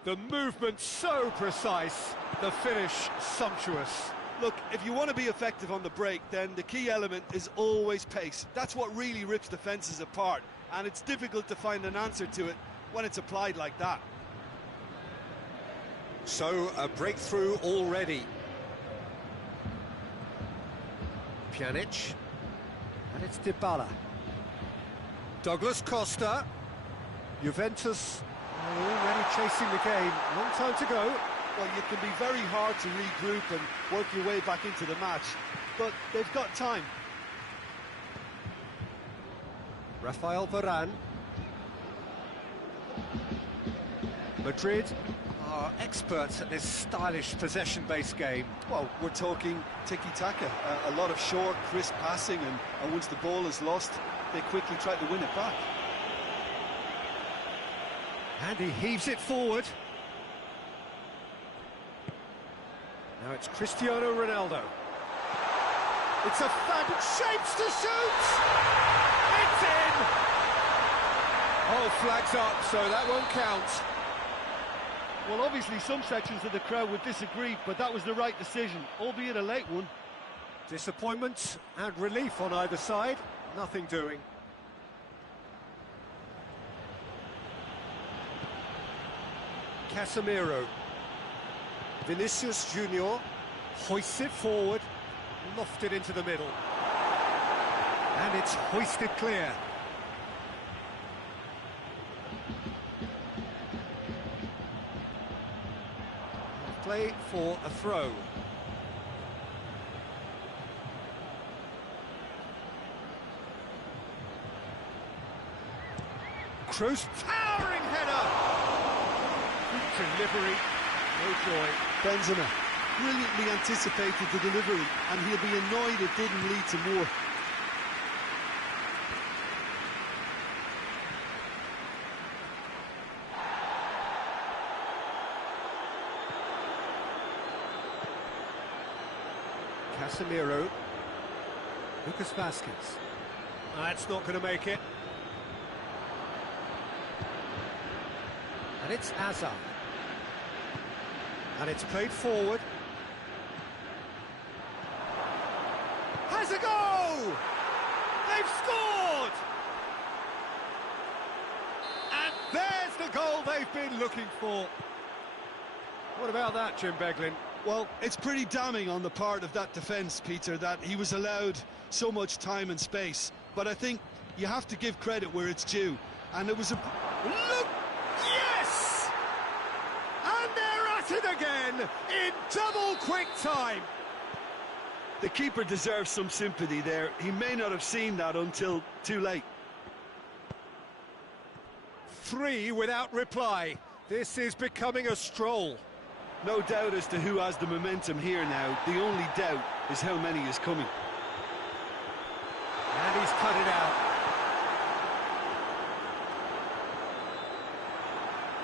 The movement so precise, the finish sumptuous. Look, if you want to be effective on the break, then the key element is always pace. That's what really rips defences apart, and it's difficult to find an answer to it when it's applied like that. So, a breakthrough already. Pjanic. And it's Dybala. Douglas Costa. Juventus are already chasing the game. Long time to go. Well, you can be very hard to regroup and work your way back into the match, but they've got time. Rafael Varane. Madrid are experts at this stylish possession-based game. Well, we're talking tiki-taka, a lot of short, crisp passing, and once the ball is lost, they quickly try to win it back. And he heaves it forward. Now it's Cristiano Ronaldo. It's a fabulous shapes to shoot! It's in! Oh, flags up, so that won't count. Well, obviously some sections of the crowd would disagree, but that was the right decision, albeit a late one. Disappointment and relief on either side. Nothing doing. Casemiro. Vinicius Junior hoists it forward, lofted into the middle. And it's hoisted clear. Play for a throw. Kroos, towering header! Good delivery, no joy. Benzema brilliantly anticipated the delivery, and he'll be annoyed it didn't lead to more. Casemiro. Lucas Vasquez. That's not going to make it. And it's Azar. And it's played forward. Has a go! They've scored! And there's the goal they've been looking for. What about that, Jim Beglin? Well, it's pretty damning on the part of that defence, Peter, that he was allowed so much time and space. But I think you have to give credit where it's due. And it was a... Look! Yes! And they're at it again in double quick time. The keeper deserves some sympathy there. He may not have seen that until too late. 3 without reply. This is becoming a stroll. No doubt as to who has the momentum here now. The only doubt is how many is coming. And he's cut it out.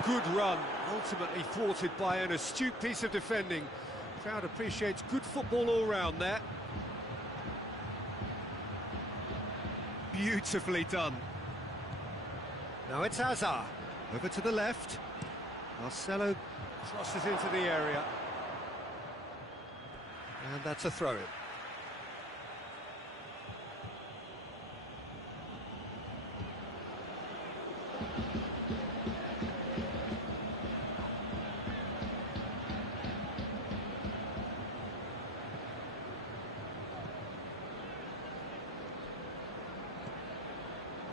Good run, ultimately thwarted by an astute piece of defending. Crowd appreciates good football all round there. beautifully done. Now it's Hazard, over to the left. Marcelo crosses into the area. And that's a throw-in.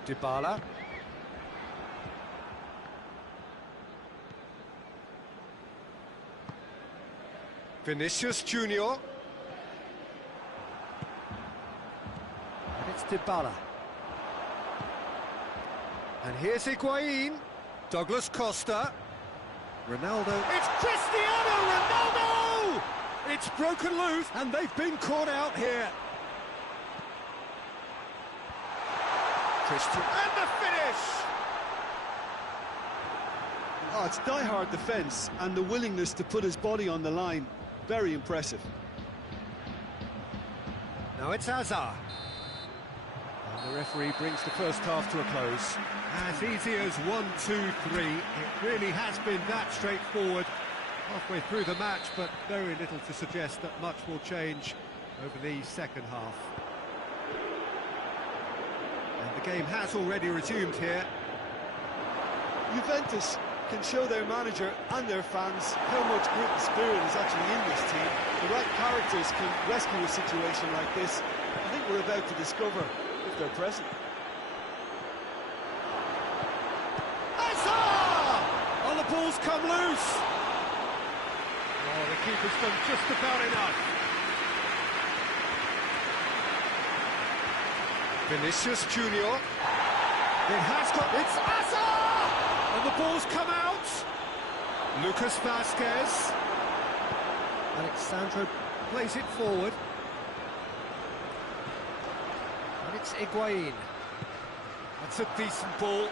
Dybala. Vinicius Junior. And it's Dybala. And here's Higuain. Douglas Costa. Ronaldo. It's Cristiano Ronaldo! It's broken loose, and they've been caught out here. Christian. And the finish! Oh, it's die-hard defence and the willingness to put his body on the line. Very impressive. Now it's Hazard. And the referee brings the first half to a close. As easy as 1, 2, 3. It really has been that straightforward halfway through the match, but very little to suggest that much will change over the second half. And the game has already resumed here. Juventus can show their manager and their fans how much grit and spirit is actually in this team. The right characters can rescue a situation like this. I think we're about to discover if they're present. Hazard! Oh, the ball's come loose. Oh, the keeper's done just about enough. Vinicius Junior. It has got... It's Hazard! And the ball's come out. Lucas Vasquez. Alexandro plays it forward. And it's Higuain. That's a decent ball.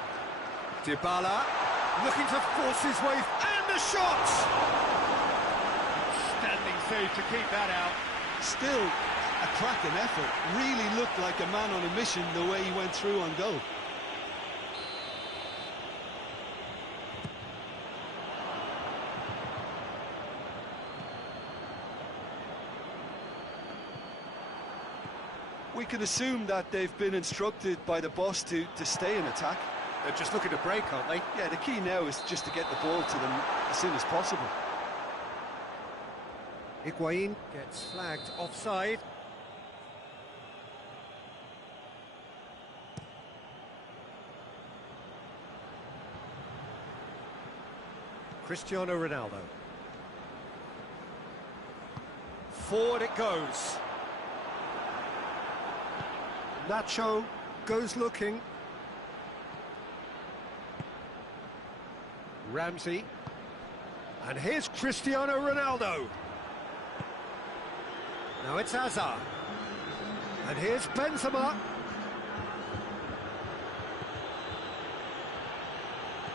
Dybala looking to force his way. And the shot! Standing save to keep that out. Still a cracking effort. Really looked like a man on a mission the way he went through on goal. We can assume that they've been instructed by the boss to stay in attack. They're just looking to break, aren't they? Yeah, the key now is just to get the ball to them as soon as possible. Higuain gets flagged offside. Cristiano Ronaldo. Forward it goes. Nacho goes looking. Ramsey. And here's Cristiano Ronaldo. Now it's Hazard. And here's Benzema.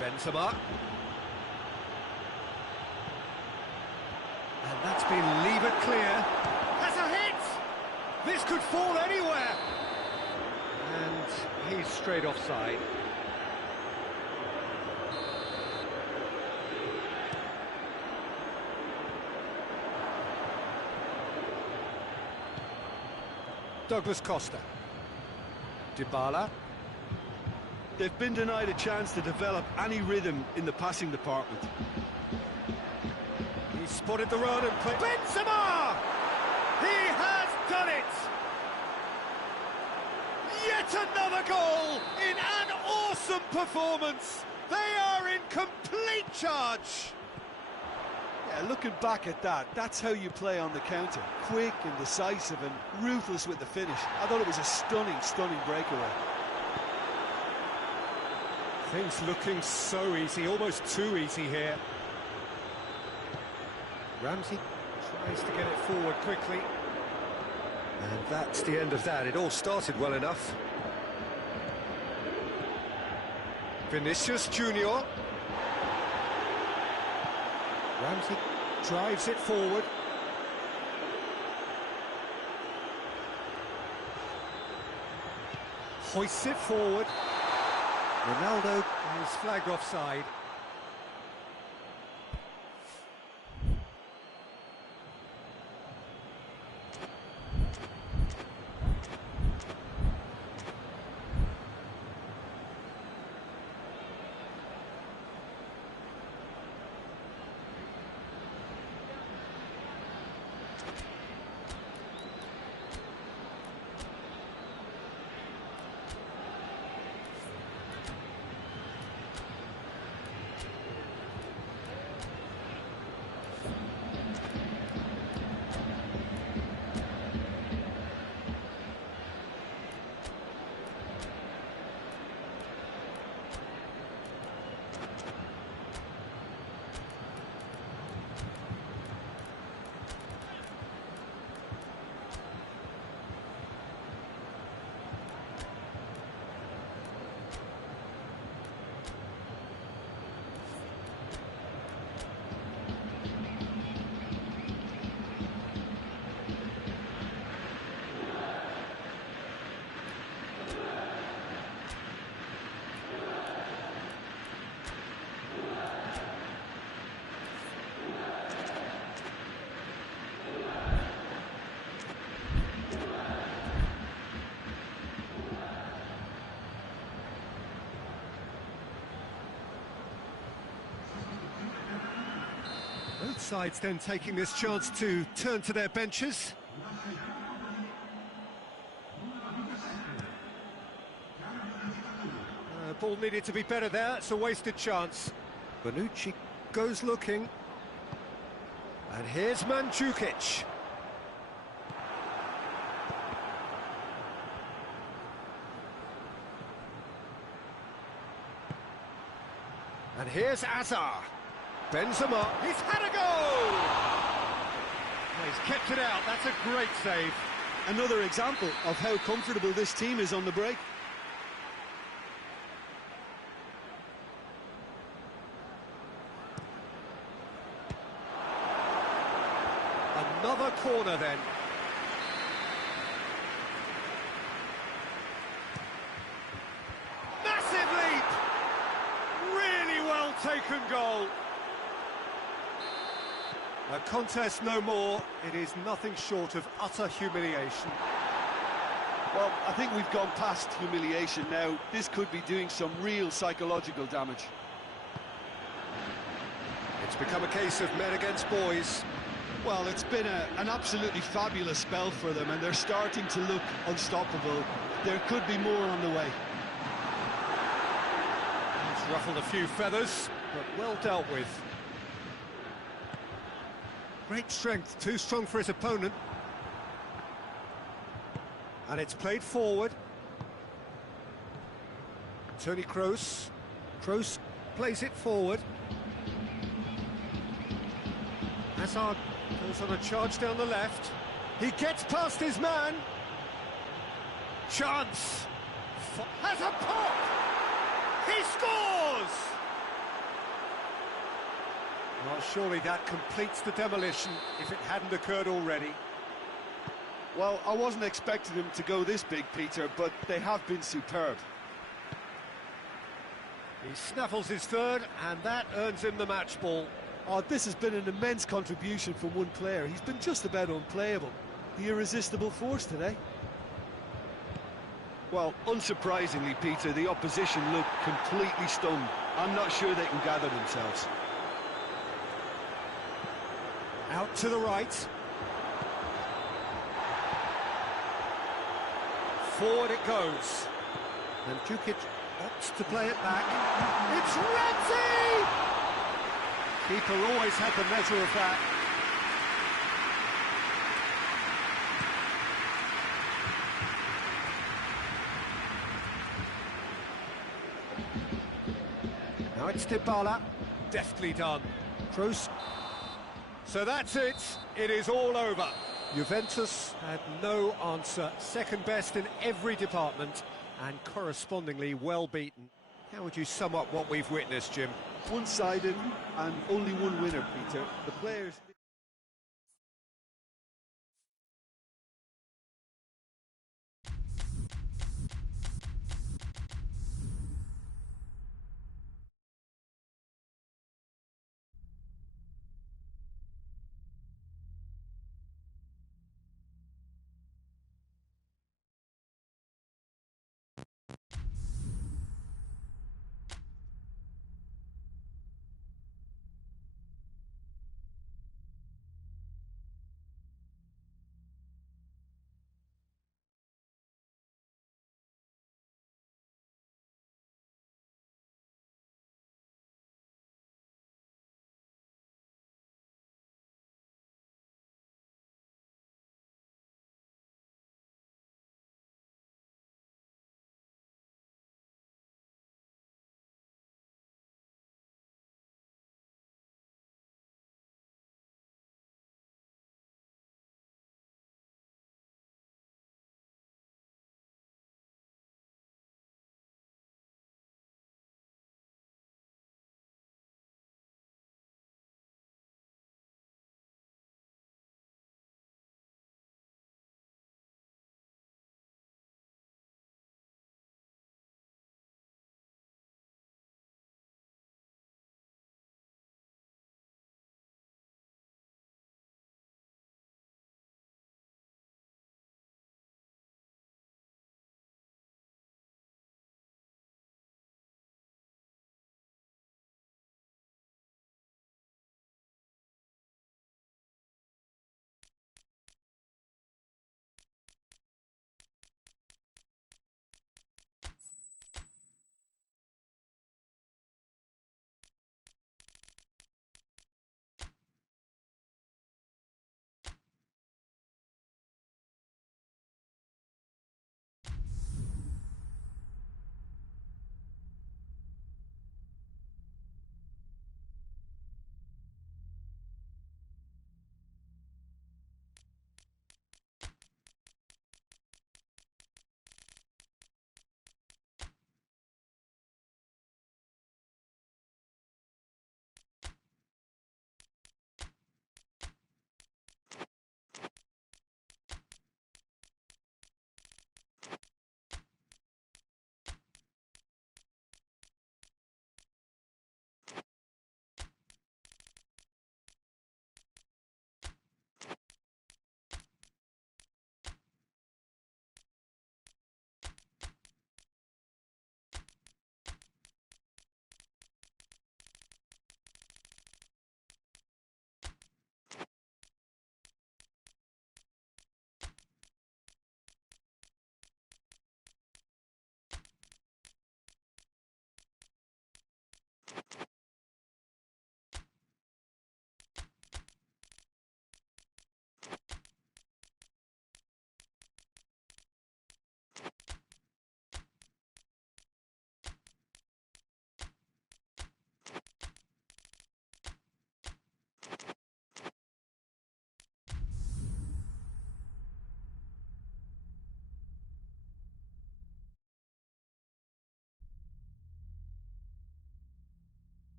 Benzema. And that's been levered clear. Has a hit! This could fall anywhere. And he's straight offside. Douglas Costa. Dybala. They've been denied a chance to develop any rhythm in the passing department. He spotted the run and played. Benzema! He has done it! Yet another goal in an awesome performance. They are in complete charge. Yeah, looking back at that, that's how you play on the counter. Quick and decisive and ruthless with the finish. I thought it was a stunning, stunning breakaway. Things looking so easy, almost too easy here. Ramsey tries to get it forward quickly. And that's the end of that. It all started well enough. Vinicius Junior. Ramsey drives it forward. Hoists it forward. Ronaldo Is flagged offside. Both sides then taking this chance to turn to their benches. Ball needed to be better there, it's a wasted chance. Bonucci goes looking. And here's Mandzukic. And here's Azar. Benzema, he's had a goal! He's kept it out, that's a great save. Another example of how comfortable this team is on the break. Another corner then. Massive leap! Really well taken goal. A contest no more, it is nothing short of utter humiliation. Well, I think we've gone past humiliation now. This could be doing some real psychological damage. It's become a case of men against boys. Well, it's been an absolutely fabulous spell for them, and they're starting to look unstoppable. There could be more on the way. He's ruffled a few feathers, but well dealt with. Great strength, too strong for his opponent. And it's played forward. Toni Kroos. Kroos plays it forward. Hazard goes on a charge down the left. He gets past his man. Chance. Has a pop! He scores! Well, surely that completes the demolition if it hadn't occurred already. Well, I wasn't expecting them to go this big, Peter, but they have been superb. He snaffles his third, and that earns him the match ball. Oh, this has been an immense contribution from one player. He's been just about unplayable. The irresistible force today. Well, unsurprisingly, Peter, the opposition look completely stunned. I'm not sure they can gather themselves. Out to the right. Forward it goes. And Mandzukic opts to play it back. It's Ramsey! Keeper always had the measure of that. Now it's Dybala. Deftly done. Kroos. So that's it. It is all over. Juventus had no answer. Second best in every department and correspondingly well beaten. How would you sum up what we've witnessed, Jim? One-sided and only one winner, Peter. The players...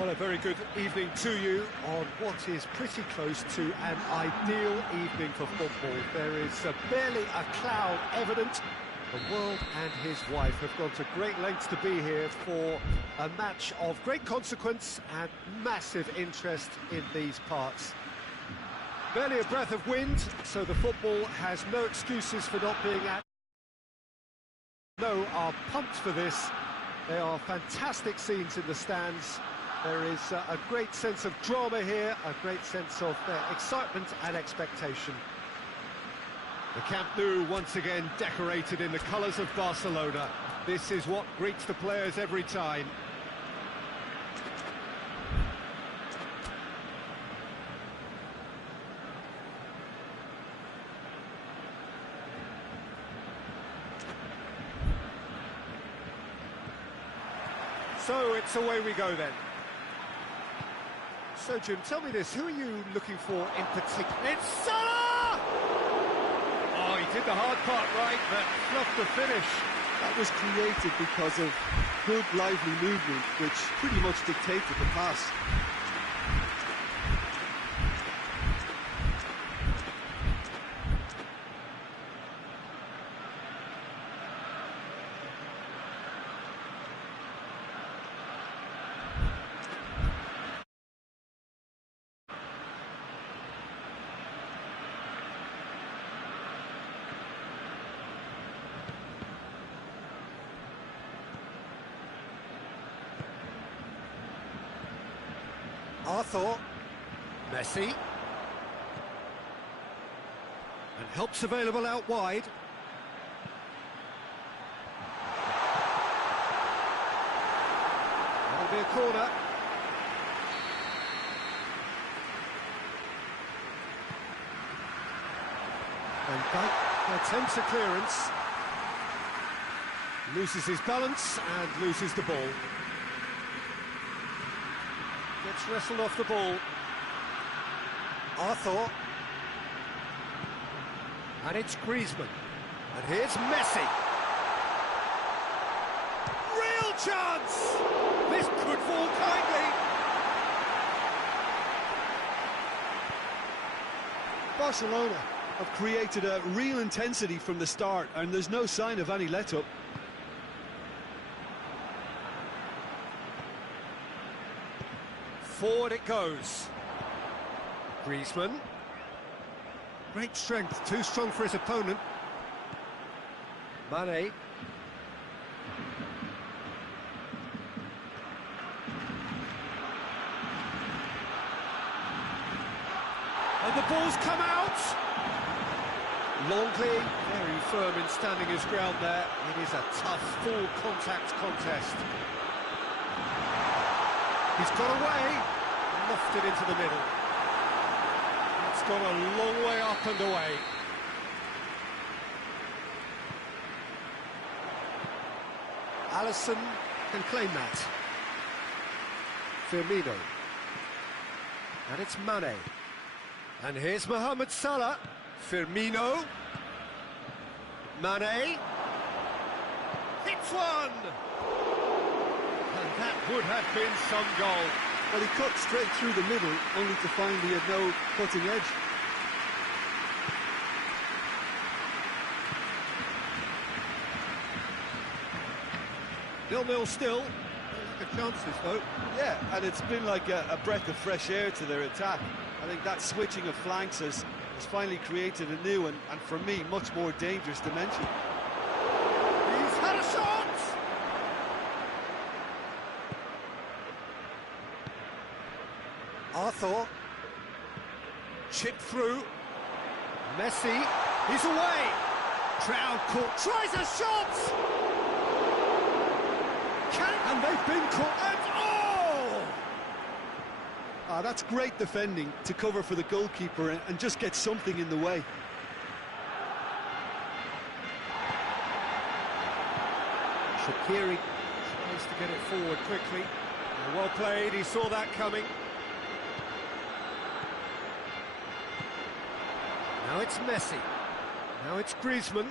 Well, a very good evening to you on what is pretty close to an ideal evening for football. There is barely a cloud evident. The world and his wife have gone to great lengths to be here for a match of great consequence and massive interest in these parts. Barely a breath of wind, so the football has no excuses for not being at. No, are pumped for this. They are fantastic scenes in the stands. There is a great sense of drama here, a great sense of excitement and expectation. The Camp Nou once again decorated in the colours of Barcelona. This is what greets the players every time. So it's away we go then. So Jim, tell me this, who are you looking for in particular? It's Salah! Oh, he did the hard part right, but fluffed the finish. That was created because of good, lively movement, which pretty much dictated the pass. Arthur, Messi, and help's available out wide. That'll be a corner. And Dyke attempts a clearance, loses his balance and loses the ball. Gets wrestled off the ball. Arthur. And it's Griezmann. And here's Messi. Real chance! This could fall kindly. Barcelona have created a real intensity from the start, and there's no sign of any let-up. Forward it goes. Griezmann. Great strength, too strong for his opponent. Mane. And the ball's come out. Longley, very firm in standing his ground there. It is a tough, full contact contest. He's got away, lofted into the middle. It's gone a long way up and away. Alisson can claim that. Firmino. And it's Mane. And here's Mohamed Salah. Firmino. Mane. Hits one! And that would have been some goal. Well, he cut straight through the middle, only to find he had no cutting edge. Nil-nil still. Look at chances, though. Yeah, and it's been like a breath of fresh air to their attack. I think that switching of flanks has finally created a new and for me, much more dangerous dimension. He's had a shot! Arthur. Chip through. Messi. He's away. Crowd caught. Tries a shot! And they've been caught. And oh! That's great defending to cover for the goalkeeper and just get something in the way. Shaqiri tries to get it forward quickly. Well played, he saw that coming. Now it's Messi. Now it's Griezmann.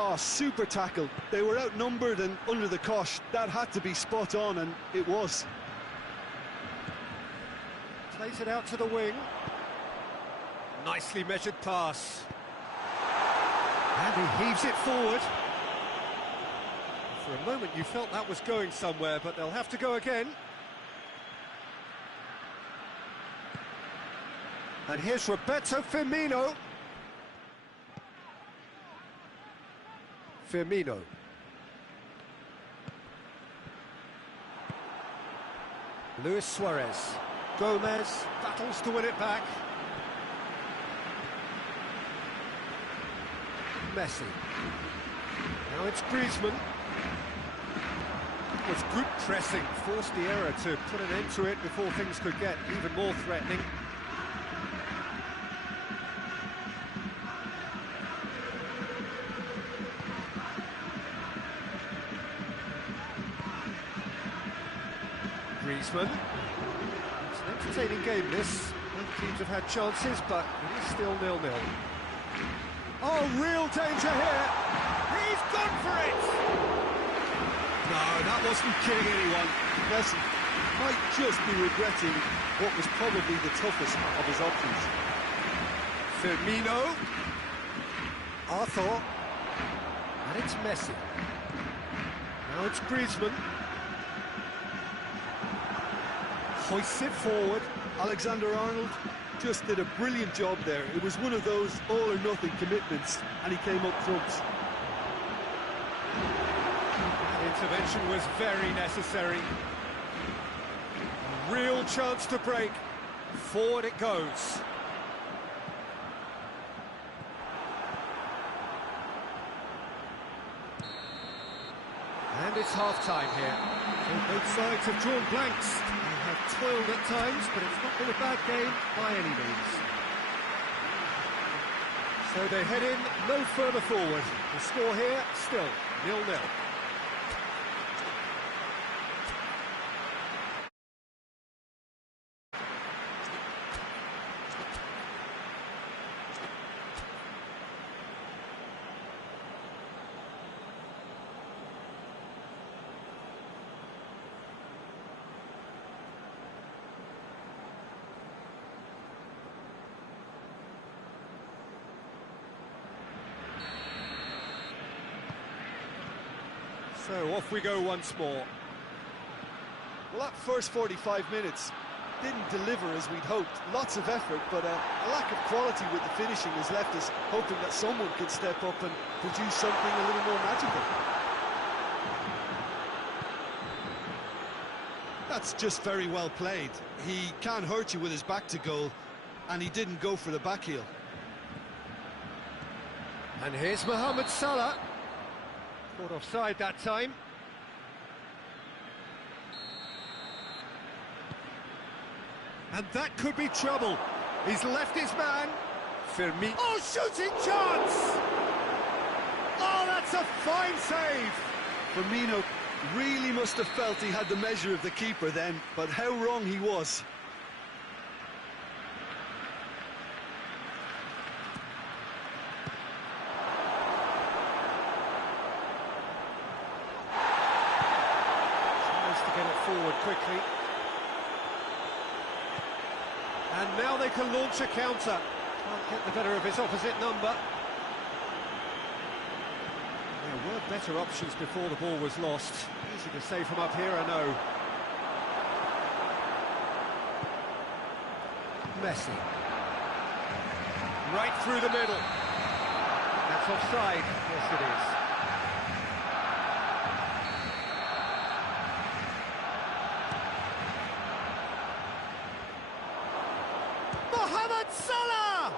Oh, super tackle. They were outnumbered and under the cosh. That had to be spot on, and it was. Plays it out to the wing. Nicely measured pass. And he heaves it forward. For a moment you felt that was going somewhere, but they'll have to go again. And here's Roberto Firmino. Firmino. Luis Suarez. Gomez battles to win it back. Messi. Now it's Griezmann. It was good pressing, forced the error to put an end to it before things could get even more threatening. Griezmann. It's an entertaining game, this. Both teams have had chances, but it is still 0-0. Oh, real danger here. He's gone for it. No, that wasn't kidding anyone. Messi might just be regretting what was probably the toughest of his options. Firmino. Arthur. And it's Messi. Now it's Griezmann. Hoists it forward. Alexander-Arnold just did a brilliant job there. It was one of those all-or-nothing commitments, and he came up trumps. That intervention was very necessary. A real chance to break. Forward it goes. And it's half-time here. So both sides have drawn blanks. They have toiled at times, but it's not been a bad game by any means. So they head in no further forward. The score here, still 0-0. So off we go once more. Well, that first 45 minutes didn't deliver as we'd hoped. Lots of effort, but a lack of quality with the finishing has left us hoping that someone could step up and produce something a little more magical. That's just very well played. He can't hurt you with his back to goal, and he didn't go for the back heel. And here's Mohamed Salah. Caught offside that time. And that could be trouble. He's left his man. Firmino. Oh, shooting chance! Oh, that's a fine save! Firmino really must have felt he had the measure of the keeper then, but how wrong he was. Forward quickly. And now they can launch a counter. Can't get the better of his opposite number. There were better options before the ball was lost. Easy to say from up here, I know. Messi. Right through the middle. That's offside. Yes, it is. Mohamed Salah!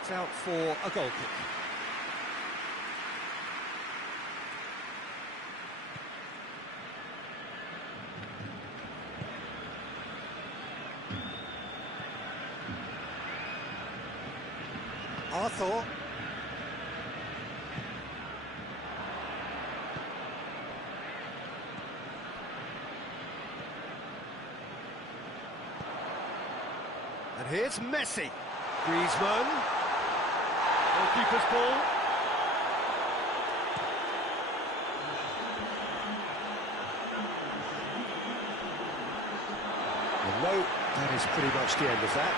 It's out for a goal kick. Arthur. And here's Messi. Griezmann. Goalkeeper's ball. Well, no, that is pretty much the end of that.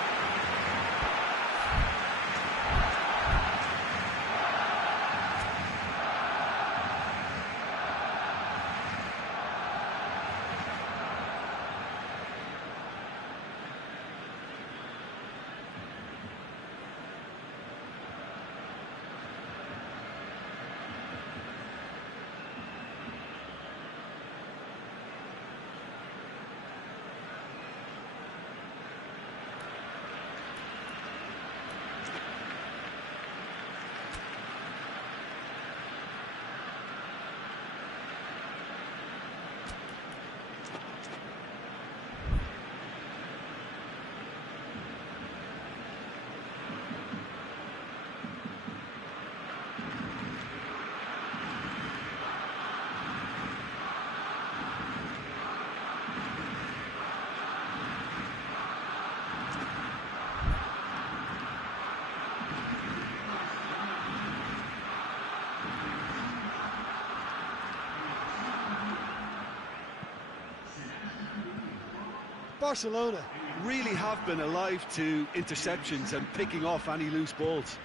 Barcelona really have been alive to interceptions and picking off any loose balls.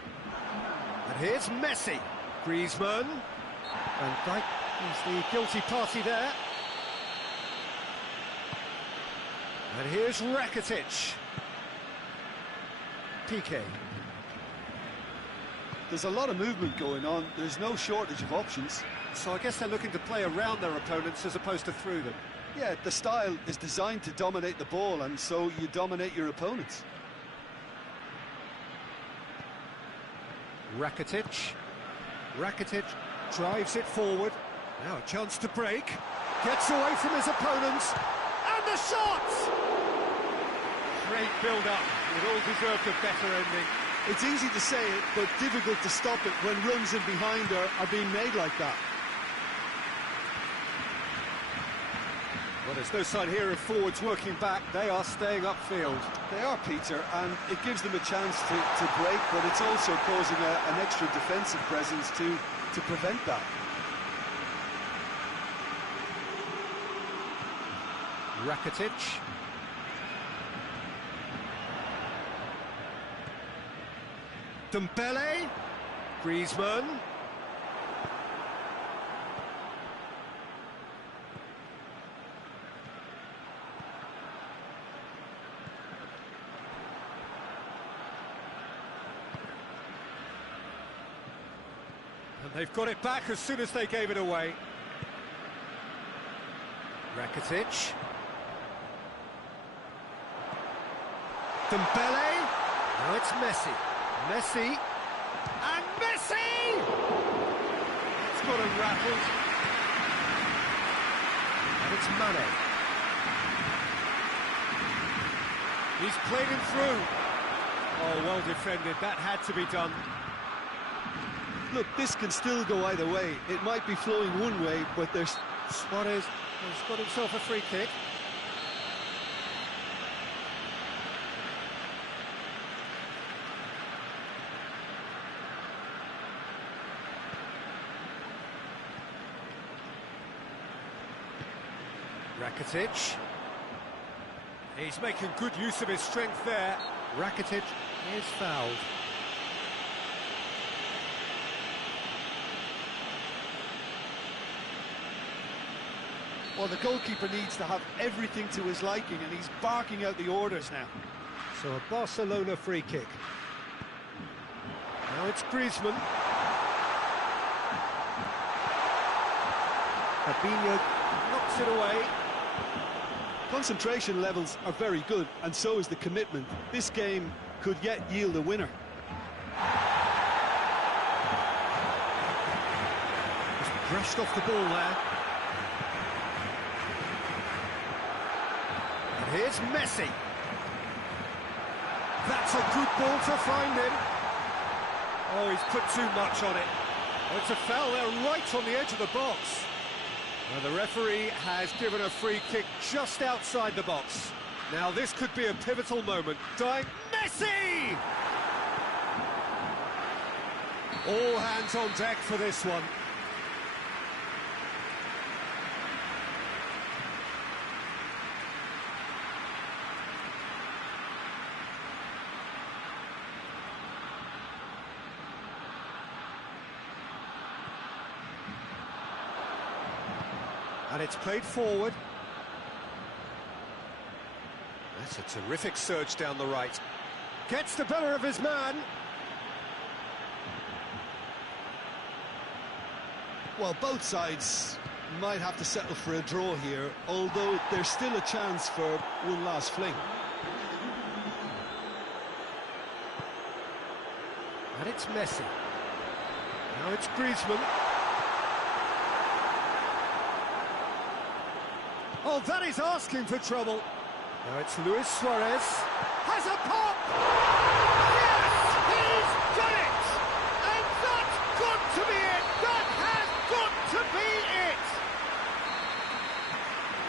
And here's Messi. Griezmann. Van Dijk is the guilty party there. And here's Rakitic. Piqué. There's a lot of movement going on. There's no shortage of options. So I guess they're looking to play around their opponents as opposed to through them. Yeah, the style is designed to dominate the ball, and so you dominate your opponents. Rakitic. Rakitic drives it forward. Now a chance to break. Gets away from his opponents. And the shot! Great build-up. It all deserved a better ending. It's easy to say it, but difficult to stop it when runs in behind are being made like that. Well, there's no sign here of forwards working back. They are staying upfield. They are, Peter, and it gives them a chance to break, but it's also causing an extra defensive presence to prevent that. Rakitic. Dembele. Griezmann. And they've got it back as soon as they gave it away. Rakitic. Dembele. Now it's Messi. Messi. And Messi! It's got him rattled. And it's Mane. He's played him through. Oh, well defended. That had to be done. Look, this can still go either way. It might be flowing one way, but there's... Suarez has got himself a free kick. Rakitic. He's making good use of his strength there. Rakitic is fouled. Well, the goalkeeper needs to have everything to his liking, and he's barking out the orders now. So a Barcelona free kick. Now it's Griezmann. Fabinho knocks it away. Concentration levels are very good, and so is the commitment. This game could yet yield a winner. Just brushed off the ball there. And here's Messi. That's a good ball to find him. Oh, he's put too much on it. Oh, it's a foul there right on the edge of the box. Well, the referee has given a free kick just outside the box. Now this could be a pivotal moment. Messi! All hands on deck for this one. And it's played forward. That's a terrific surge down the right. Gets the better of his man. Well, both sides might have to settle for a draw here, although there's still a chance for one last fling. And it's Messi. Now it's Griezmann. Oh, that is asking for trouble. Now it's Luis Suarez. Has a pop! Yes! He's done it! And that's got to be it! That has got to be it!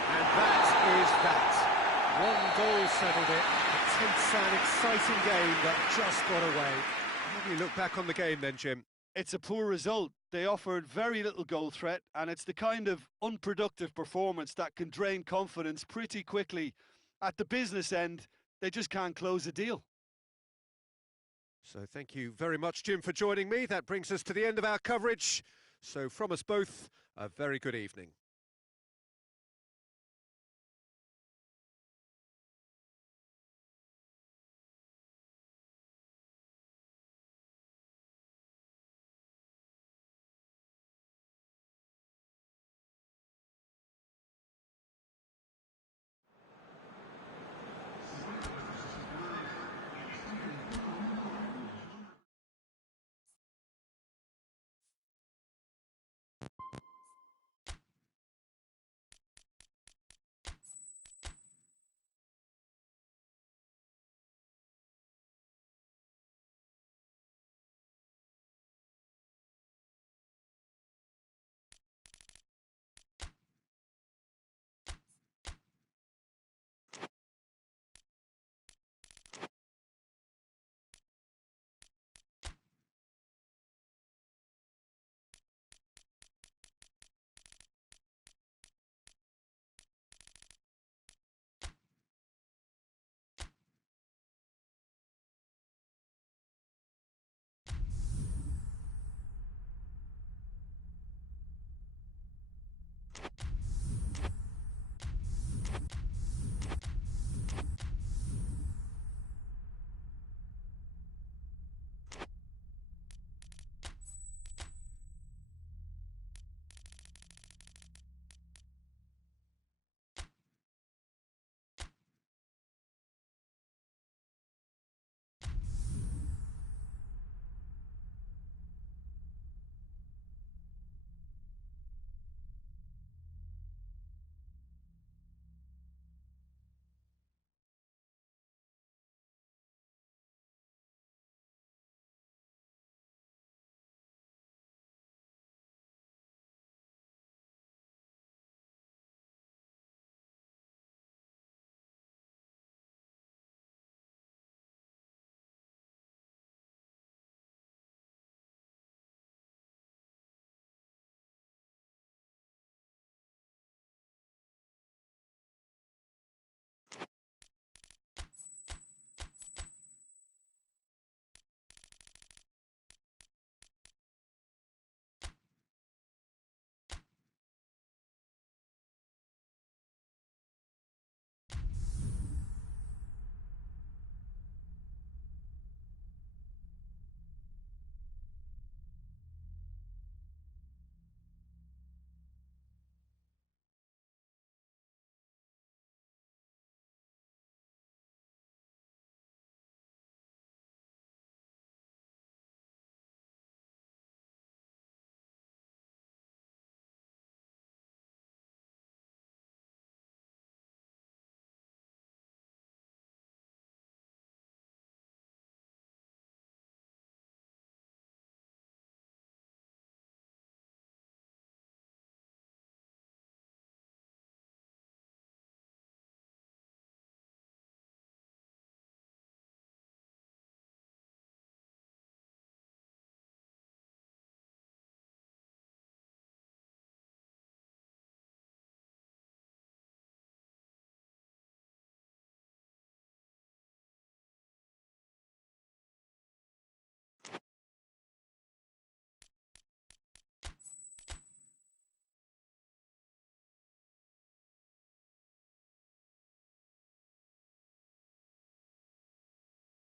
And that is that. One goal settled it. A tense and exciting game that just got away. How do you look back on the game then, Jim? It's a poor result. They offered very little goal threat, and it's the kind of unproductive performance that can drain confidence pretty quickly. At the business end, they just can't close a deal. So thank you very much, Jim, for joining me. That brings us to the end of our coverage. So from us both, a very good evening.